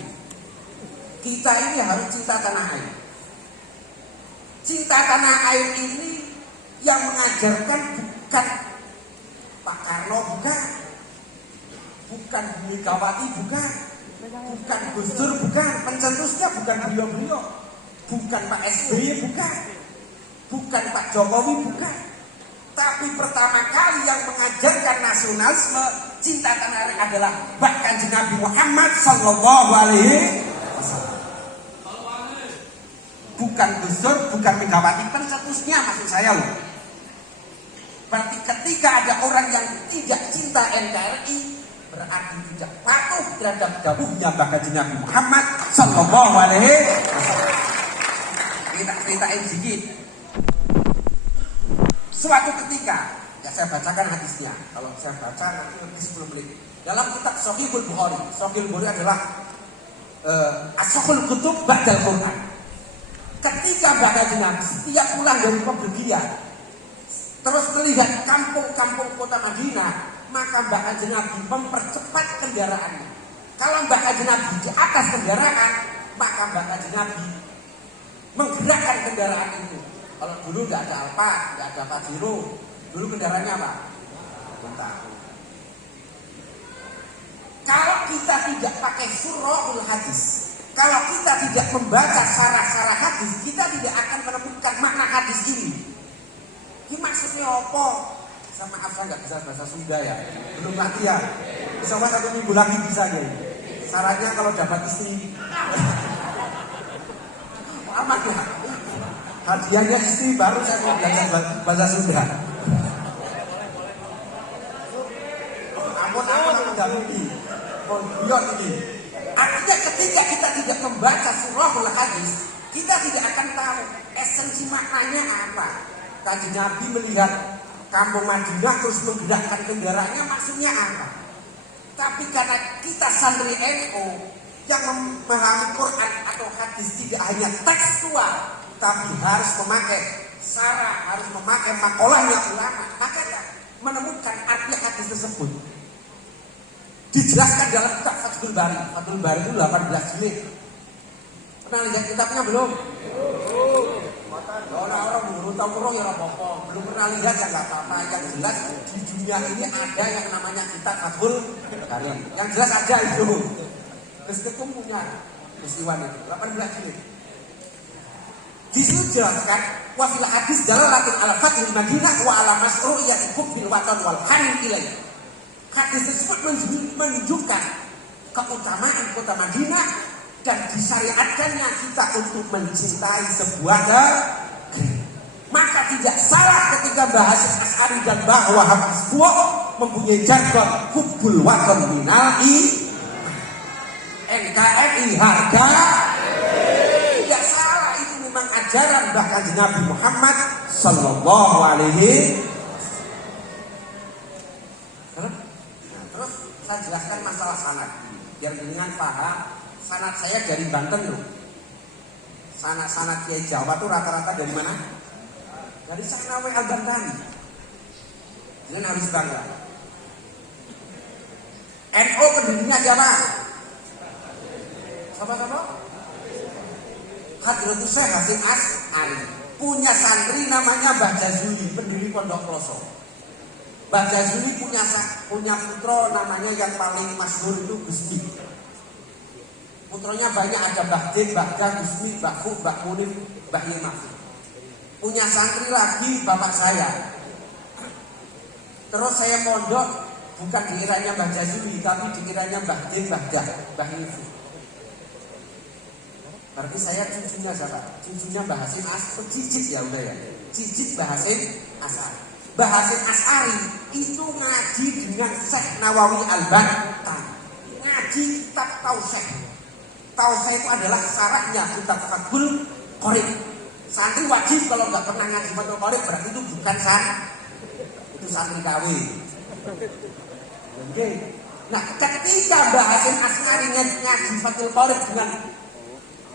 kita ini harus cinta tanah air. Cinta tanah air ini yang mengajarkan bukan Pak Karno, bukan Megawati, bukan Gus Dur, bukan pencetusnya, bukan beliau-beliau, bukan Pak SBY, bukan Pak Jokowi, bukan. Tapi pertama kali yang mengajarkan nasionalisme, cinta tanah air adalah bahkan Nabi Muhammad Sallallahu Alaihi Wasallam. Bukan Gus Dur, bukan Megawati, pencetusnya maksud saya loh. Berarti ketika ada orang yang tidak cinta NKRI, berarti tidak patuh terhadap dawuhnya bahkan Nabi Muhammad Sallallahu Alaihi Wasallam. Kita ceritain sedikit. Suatu ketika, ya saya bacakan hadisnya. Kalau saya baca nanti lebih 10 menit. Dalam kitab Sahihul Bukhari. Sahihul Bukhari adalah As-Sahihul Kutub Ba'dal Quran. Ketika bahkan Nabi setiap pulang dari pepergian, terus melihat kampung-kampung kota Madinah, maka Mbah Kanjeng Nabi mempercepat kendaraannya. Kalau Mbah Kanjeng Nabi di atas kendaraan, maka Mbah Kanjeng Nabi menggerakkan kendaraan itu. Kalau dulu nggak ada Alfa, nggak ada Pajero, dulu kendaraannya apa? Unta. Kalau kita tidak pakai surahul hadis, kalau kita tidak membaca syarah-syarah hadis, kita tidak akan menemukan makna hadis ini. Ini maksudnya apa? Sama maaf saya nggak bisa bahasa Sunda ya, belum latihan. Insya Allah 1 minggu lagi bisa ya. Sarannya kalau dapat istri, aman ya. Hadiahnya istri baru saya mau belajar bahasa Sunda. Ampun ini. Kondion ini. Artinya ketika kita tidak membaca surahul hadis, kita tidak akan tahu esensi maknanya apa. Kanjeng Nabi melihat kampung Madinah terus menggerakkan kendaraannya, maksudnya apa? Tapi karena kita santri NU yang memahami Quran atau hadis tidak hanya tekstual, tapi harus memakai syarah, harus memakai makolahnya ulama, maka kita menemukan arti hadis tersebut. Dijelaskan dalam kitab Fathul Bari. Fathul Bari itu 18 jilid. Pernah lihat kitabnya belum? Orang-orang belum tahu kurang ya apa-apa. Belum pernah lihat ya nggak apa-apa. Yang jelas di dunia ini ada yang namanya kitab Fathul Bari. Yang jelas ada itu. Terus Ketum punya peristiwa itu 18 jilid. Di situ jelaskan wafil hadis dalalatin ala fathil Madinah wa ala masru'iyati hubbil watan wal hanin ilaih. Hadis tersebut menunjukkan keutamaan kota Madinah dan disyariatkannya kita untuk mencintai sebuah negeri. Maka tidak salah ketika bahas Asy'ari dan Mbah Wahab Asbuq mempunyai jargon hubbul watan minal NKRI harga. Tidak salah, itu memang ajaran bahkan Nabi Muhammad sallallahu alaihi. Terus saya jelaskan masalah sanad biar dengan paham. Sanad saya dari Banten loh. Sanad Kiai Jawa tuh rata-rata dari mana? Dari Sanawi Al-Bantani. Jangan harus bangga. NU pendirinya siapa? Siapa? Hadratus Syekh Hasyim Asy'ari. Punya santri namanya Mbah Jazuli, pendiri Pondok Ploso. Mbah Jazuli punya putra namanya yang paling masyhur itu Gusmi. Putranya banyak, ada Mbah Din, Mbah Dah, Gusmi, Mbah Fu, Mbah Munif, Mbah Yemafi. Punya santri lagi bapak saya. Terus saya mondok bukan di eranya Mbah Jazuli, tapi di eranya Mbah Din, Mbah Dah, Mbah Yemafi. Berarti saya cucunya siapa? Cucunya Mbah Hasyim Asy'ari. Cicit ya udah ya. Cicit Mbah Hasyim Asy'ari. Mbah Hasyim Asy'ari itu ngaji dengan Syekh Nawawi Al-Bantani. Ngaji kitab Tauhid. Tauhid itu adalah syarahnya kitab Fathul Qorib. Santri wajib kalau nggak pernah ngaji Fathul Qorib berarti itu bukan itu santri KW. Oke. Nah, ketika Mbah Hasyim Asy'ari ngaji Fathul Qorib dengan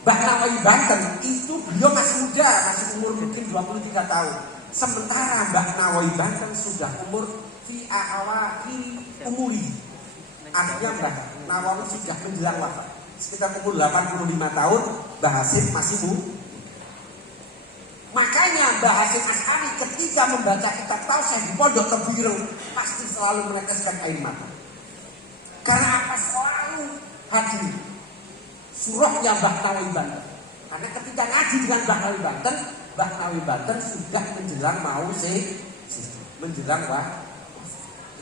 Mbah Nawawi Banten, itu beliau masih muda, masih umur mungkin 23 tahun. Sementara Mbah Nawawi Banten sudah umur fi awaki umuri. Artinya Mbah Nawawi sudah menjelang wafat. Sekitar umur 85 tahun, Mbah Hasyim masih muda. Makanya Mbah Hasyim Asy'ari ketika membaca kitab Tauhid di Pondok Kebireng pasti selalu meneteskan air mata. Karena apa? Selalu hadir surahnya Mbah Nawawi Banten. Karena ketika ngaji dengan Mbah Nawawi Banten, Mbah Nawawi Banten sudah menjelang menjelang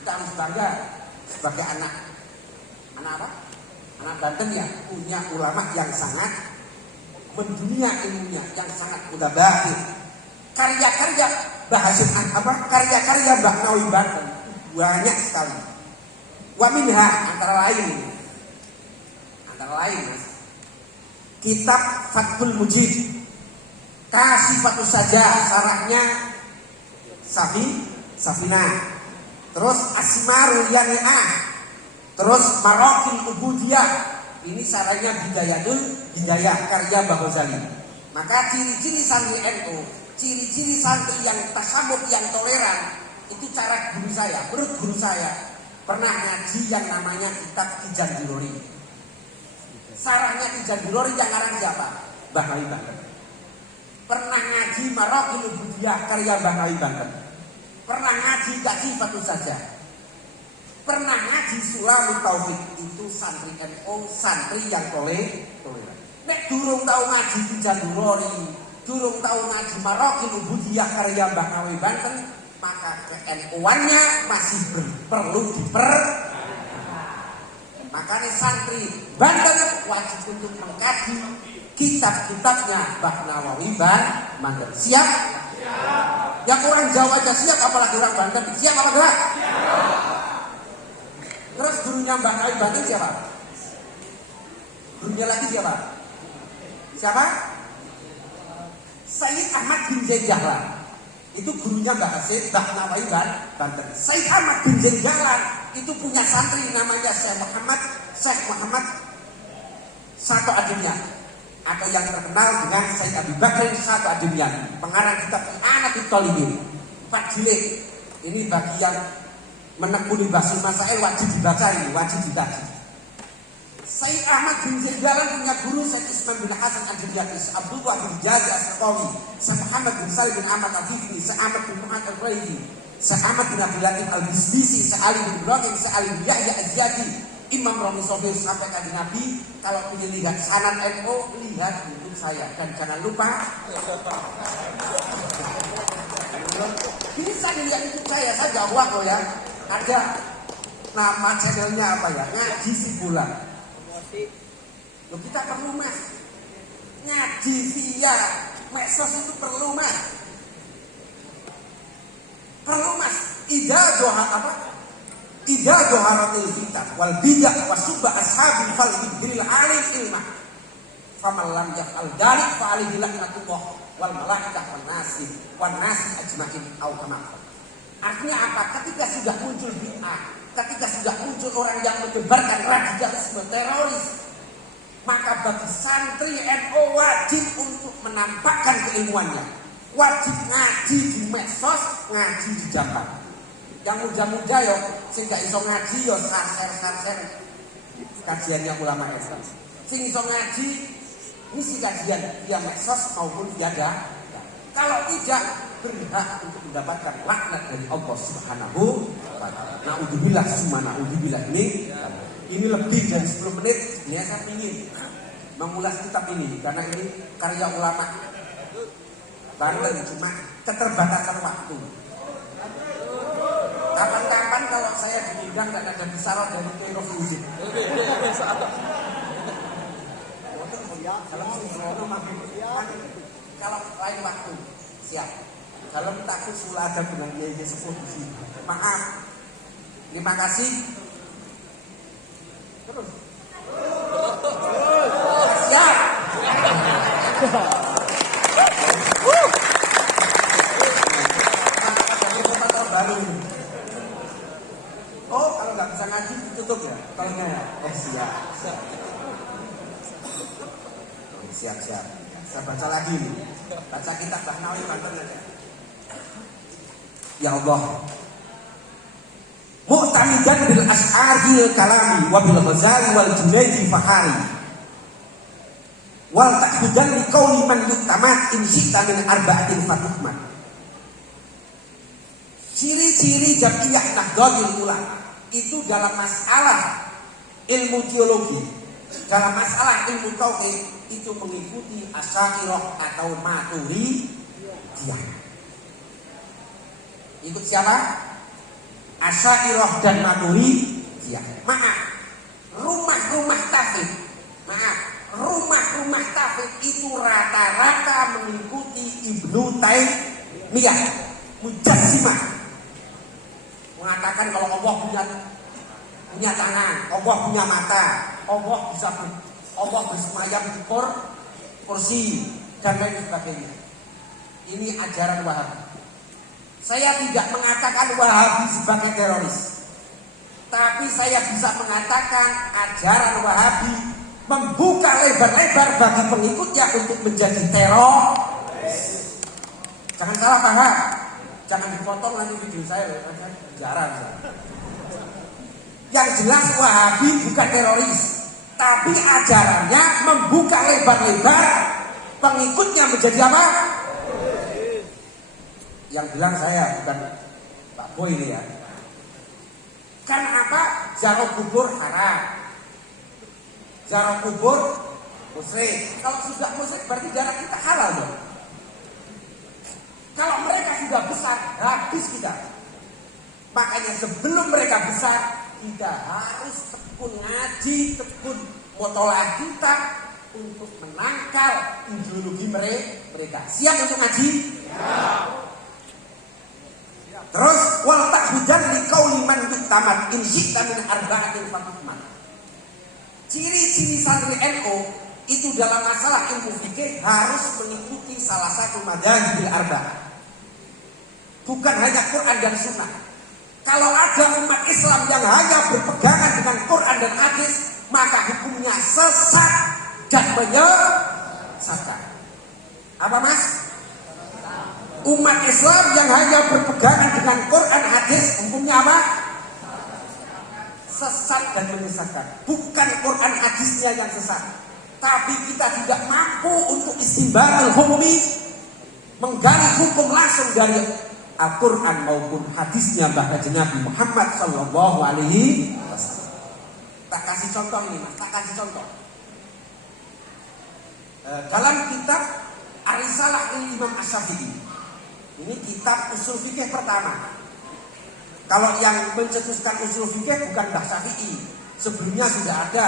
kita harus bangga sebagai anak apa? Anak Banten ya punya ulama yang sangat mendunia ilmunya, yang sangat mutabakhir. Karya-karya Mbah Hasyim karya-karya Mbah Nawawi Banten banyak sekali. Wa minha antara lain Mas, kitab Fathul Mujid, Kasifatus Sajah, syarahnya Safinah. Terus Asmarul Yani'ah. Terus Maraqil Ubudiyah. Ini syarahnya Bidayah karya Mbah Ghazali. Maka ciri-ciri santri NU, ciri-ciri santri yang tasamuh, yang toleran, itu cara guru saya. Menurut guru saya pernah ngaji yang namanya kitab Kijan Dilori. Sarahnya Kijan Dilori yang ngarang siapa? Mbah Nawawi Banten. Pernah ngaji Maraqil Budiyah karya Mbah Nawawi Banten. Pernah ngaji Katsifatu Saja. Pernah ngaji Sulamut Taufik, itu santri NU, santri yang toleran. Nek durung tahu ngaji Kijandurori, durung tahu ngaji Maraqil Budiyah karya Mbah Nawawi Banten, maka ke-NU-annya masih perlu makanya santri Banten wajib untuk mengkaji kitab-kitabnya Mbah Nawawi Banten. Siap? Yang orang Jawa aja siap, apalagi orang Banten. Siap apa enggak? Terus gurunya Mbah Nawawi Banten siapa? Gurunya lagi siapa? Siapa? Sayyid Ahmad bin Zaid Dahlan. Itu gurunya Mbah Nawawi Banten. Sayyid Ahmad bin Zaid Dahlan itu punya santri namanya Syekh Muhammad Sato Ademyan, atau yang terkenal dengan Sayyid Abi Bakar Sato Ademyan, pengarang kitab I'anatul Talibin. 4 jilid. Ini bagi yang menekuni Basul Masail wajib dibaca ini, wajib dibaca. Sayyid Ahmad bin Zaid Dahlan punya guru Sayyid Ismail bin Hasan Al-Jabiyati, Abdullah bin Jazi As-Saqawi, Syekh Muhammad bin Salim bin Ahmad Al-Fiqhi, Syekh Ahmad bin Muhammad Al-Quraidi, Syekh Ahmad bin Abdul Latif Al-Bisbisi, Syekh Ali bin Ibrahim, Syekh Ali bin Yahya Az-Ziyadi, Imam Romi Sobir sampai ke Nabi. Kalau ingin lihat sanad NU, lihat YouTube saya. Dan jangan lupa bisa dilihat YouTube saya jawab kok ya. Ada nama channelnya apa ya? Ngaji Sibulan. Loh, kita perlu mas ngaji via medsos itu perlu mas. Ida joharatil fitan wal bidah wasubba ashabil fal bidril alim ilmah faman lam yaf'al dzalik fa alaihi laknatullah wal malaikah wan nasi ajmain au kama. Artinya apa? Ketika sudah muncul bid'ah, ketika sudah muncul orang yang menyebarkan radikalisme teroris, maka bagi santri NU wajib untuk menampakkan keilmuannya, wajib ngaji di medsos, ngaji di Japan. Yang muda-muda yo sing gak iso ngaji yo share kajiannya ulama Islam. Sing iso ngaji ngisi kajian via medsos maupun via dakwah. Kalau tidak, berhak untuk mendapatkan laknat dari Allah Subhanahu wa taala. Naudzubillah summa naudzubillah. Ini lebih dari 10 menit. Ya, saya ingin mengulas kitab ini karena ini karya ulama Banten, cuma keterbatasan waktu. Kapan-kapan kalau saya diundang dan ada bisarat dari Khairul Wujud. Kalau lain waktu siap. Kalau takut sulah ada dengan dia sepuh di sini. Maaf. Terima kasih. Terus. Siap. Baru. Oh, kalau nggak bisa ngaji ditutup ya? Kalau nggak ya? Oh, siap. Siap. Saya baca lagi nih. Baca kitab Mbah Nawawi Banten aja. Ya Allah. Mu'tamidan bil as'aril kalami wa bil ghazali wal junaidi fahari. Wal ta'khudan li qawli man yuktamat in syi'ta min arba'atin fatuhman. Ciri-ciri Jam'iyah Nahdlatul Ulama itu dalam masalah ilmu teologi, dalam masalah ilmu tauhid itu mengikuti Asy'ariyah atau Maturidiyah. Ikut siapa? Asy'ariyah dan Maturidiyah. Maaf, rumah-rumah tafsir itu rata-rata mengikuti Ibnu Taimiyah, Mujassimah. Mengatakan kalau Allah punya tangan, Allah punya mata, Allah bersemayam di kursi dan lain sebagainya. Ini ajaran Wahabi. Saya tidak mengatakan Wahabi sebagai teroris, tapi saya bisa mengatakan ajaran Wahabi membuka lebar-lebar bagi pengikutnya untuk menjadi teroris. Jangan salah paham, jangan dipotong nanti video saya jarang. Yang jelas Wahabi bukan teroris, tapi ajarannya membuka lebar-lebar pengikutnya menjadi apa? Yang bilang saya, bukan Pak Boy ini ya. Kan apa? Ziarah kubur haram. Ziarah kubur musyrik. Kalau sudah musyrik berarti darah kita halal dong. Kalau mereka sudah besar, habis kita. Makanya sebelum mereka besar, kita harus tekun ngaji, tekun mutolah kita untuk menangkal ideologi mereka. Siap untuk ngaji? Terus wal ta'hudan li qauli man tamat in syi'ta min arba'atin fatahman. Ciri-ciri santri NU itu dalam masalah ilmu fikih harus mengikuti salah satu madzhabil arba'ah. Bukan hanya Quran dan Sunnah. Kalau ada umat Islam yang hanya berpegangan dengan Quran dan hadis, maka hukumnya sesat dan menyesatkan. Apa mas? Umat Islam yang hanya berpegangan dengan Quran hadis, hukumnya apa? Sesat dan menyesatkan. Bukan Quran hadisnya yang sesat, tapi kita tidak mampu untuk istimbalul hukmi, menggali hukum langsung dari Al-Quran maupun hadisnya bahkan Nabi Muhammad Sallallahu Alaihi Wasallam. Tak kasih contoh ini mas, tak kasih contoh. Dalam kitab Ar-Risalah Imam Asy-Syafi'i, ini kitab usul fikih pertama. Kalau yang mencetuskan usul fikih bukan Mbah Syafi'i, sebelumnya sudah ada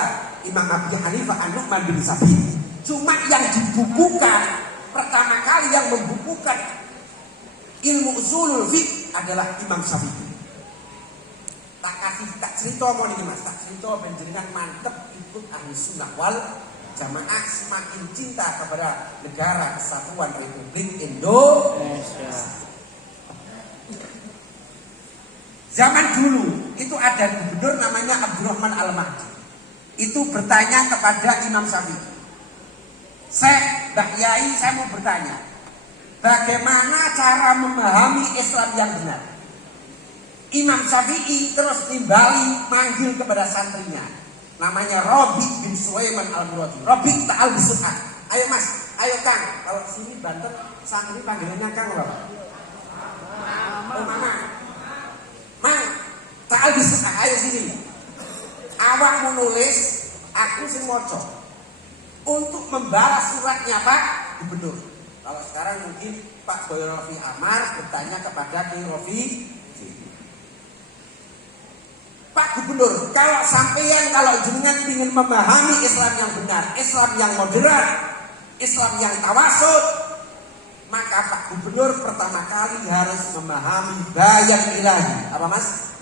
Imam Abi Hanifah An-Nu'man bin Sabit. Cuma yang dibukukan pertama kali yang membukukan ilmu usulul fiqh adalah Imam Syafi'i. Tak cerita mau ini mas, tak cerita penjelasan mantep ikut ahli sunnah wal jamaah, semakin cinta kepada negara kesatuan Republik Indonesia. Zaman dulu itu ada gubernur namanya Abdurrahman Al-Mahdi. Itu bertanya kepada Imam Syafi'i, Syekh, Mbah Yai, saya mau bertanya, bagaimana cara memahami Islam yang benar? Imam Syafi'i terus nimbali manggil kepada santrinya, namanya Robi bin Sulaiman Al-Muradi. Robi ta'al bisu'ah. Ayo mas, ayo Kang. Kalau sini Banten, santri panggilannya Kang loh. Oh mana? Mang, ta'al bisu'ah, ayo sini. Awak mau nulis, aku sing moco. Untuk membalas suratnya Pak Gubernur. Kalau sekarang mungkin Pak Boy Rofi Amar bertanya kepada Ki Rofi, Pak Gubernur, kalau sampeyan kalau jenengan ingin memahami Islam yang benar, Islam yang moderat, Islam yang tawasud, maka Pak Gubernur pertama kali harus memahami bayan ilahi. Apa mas?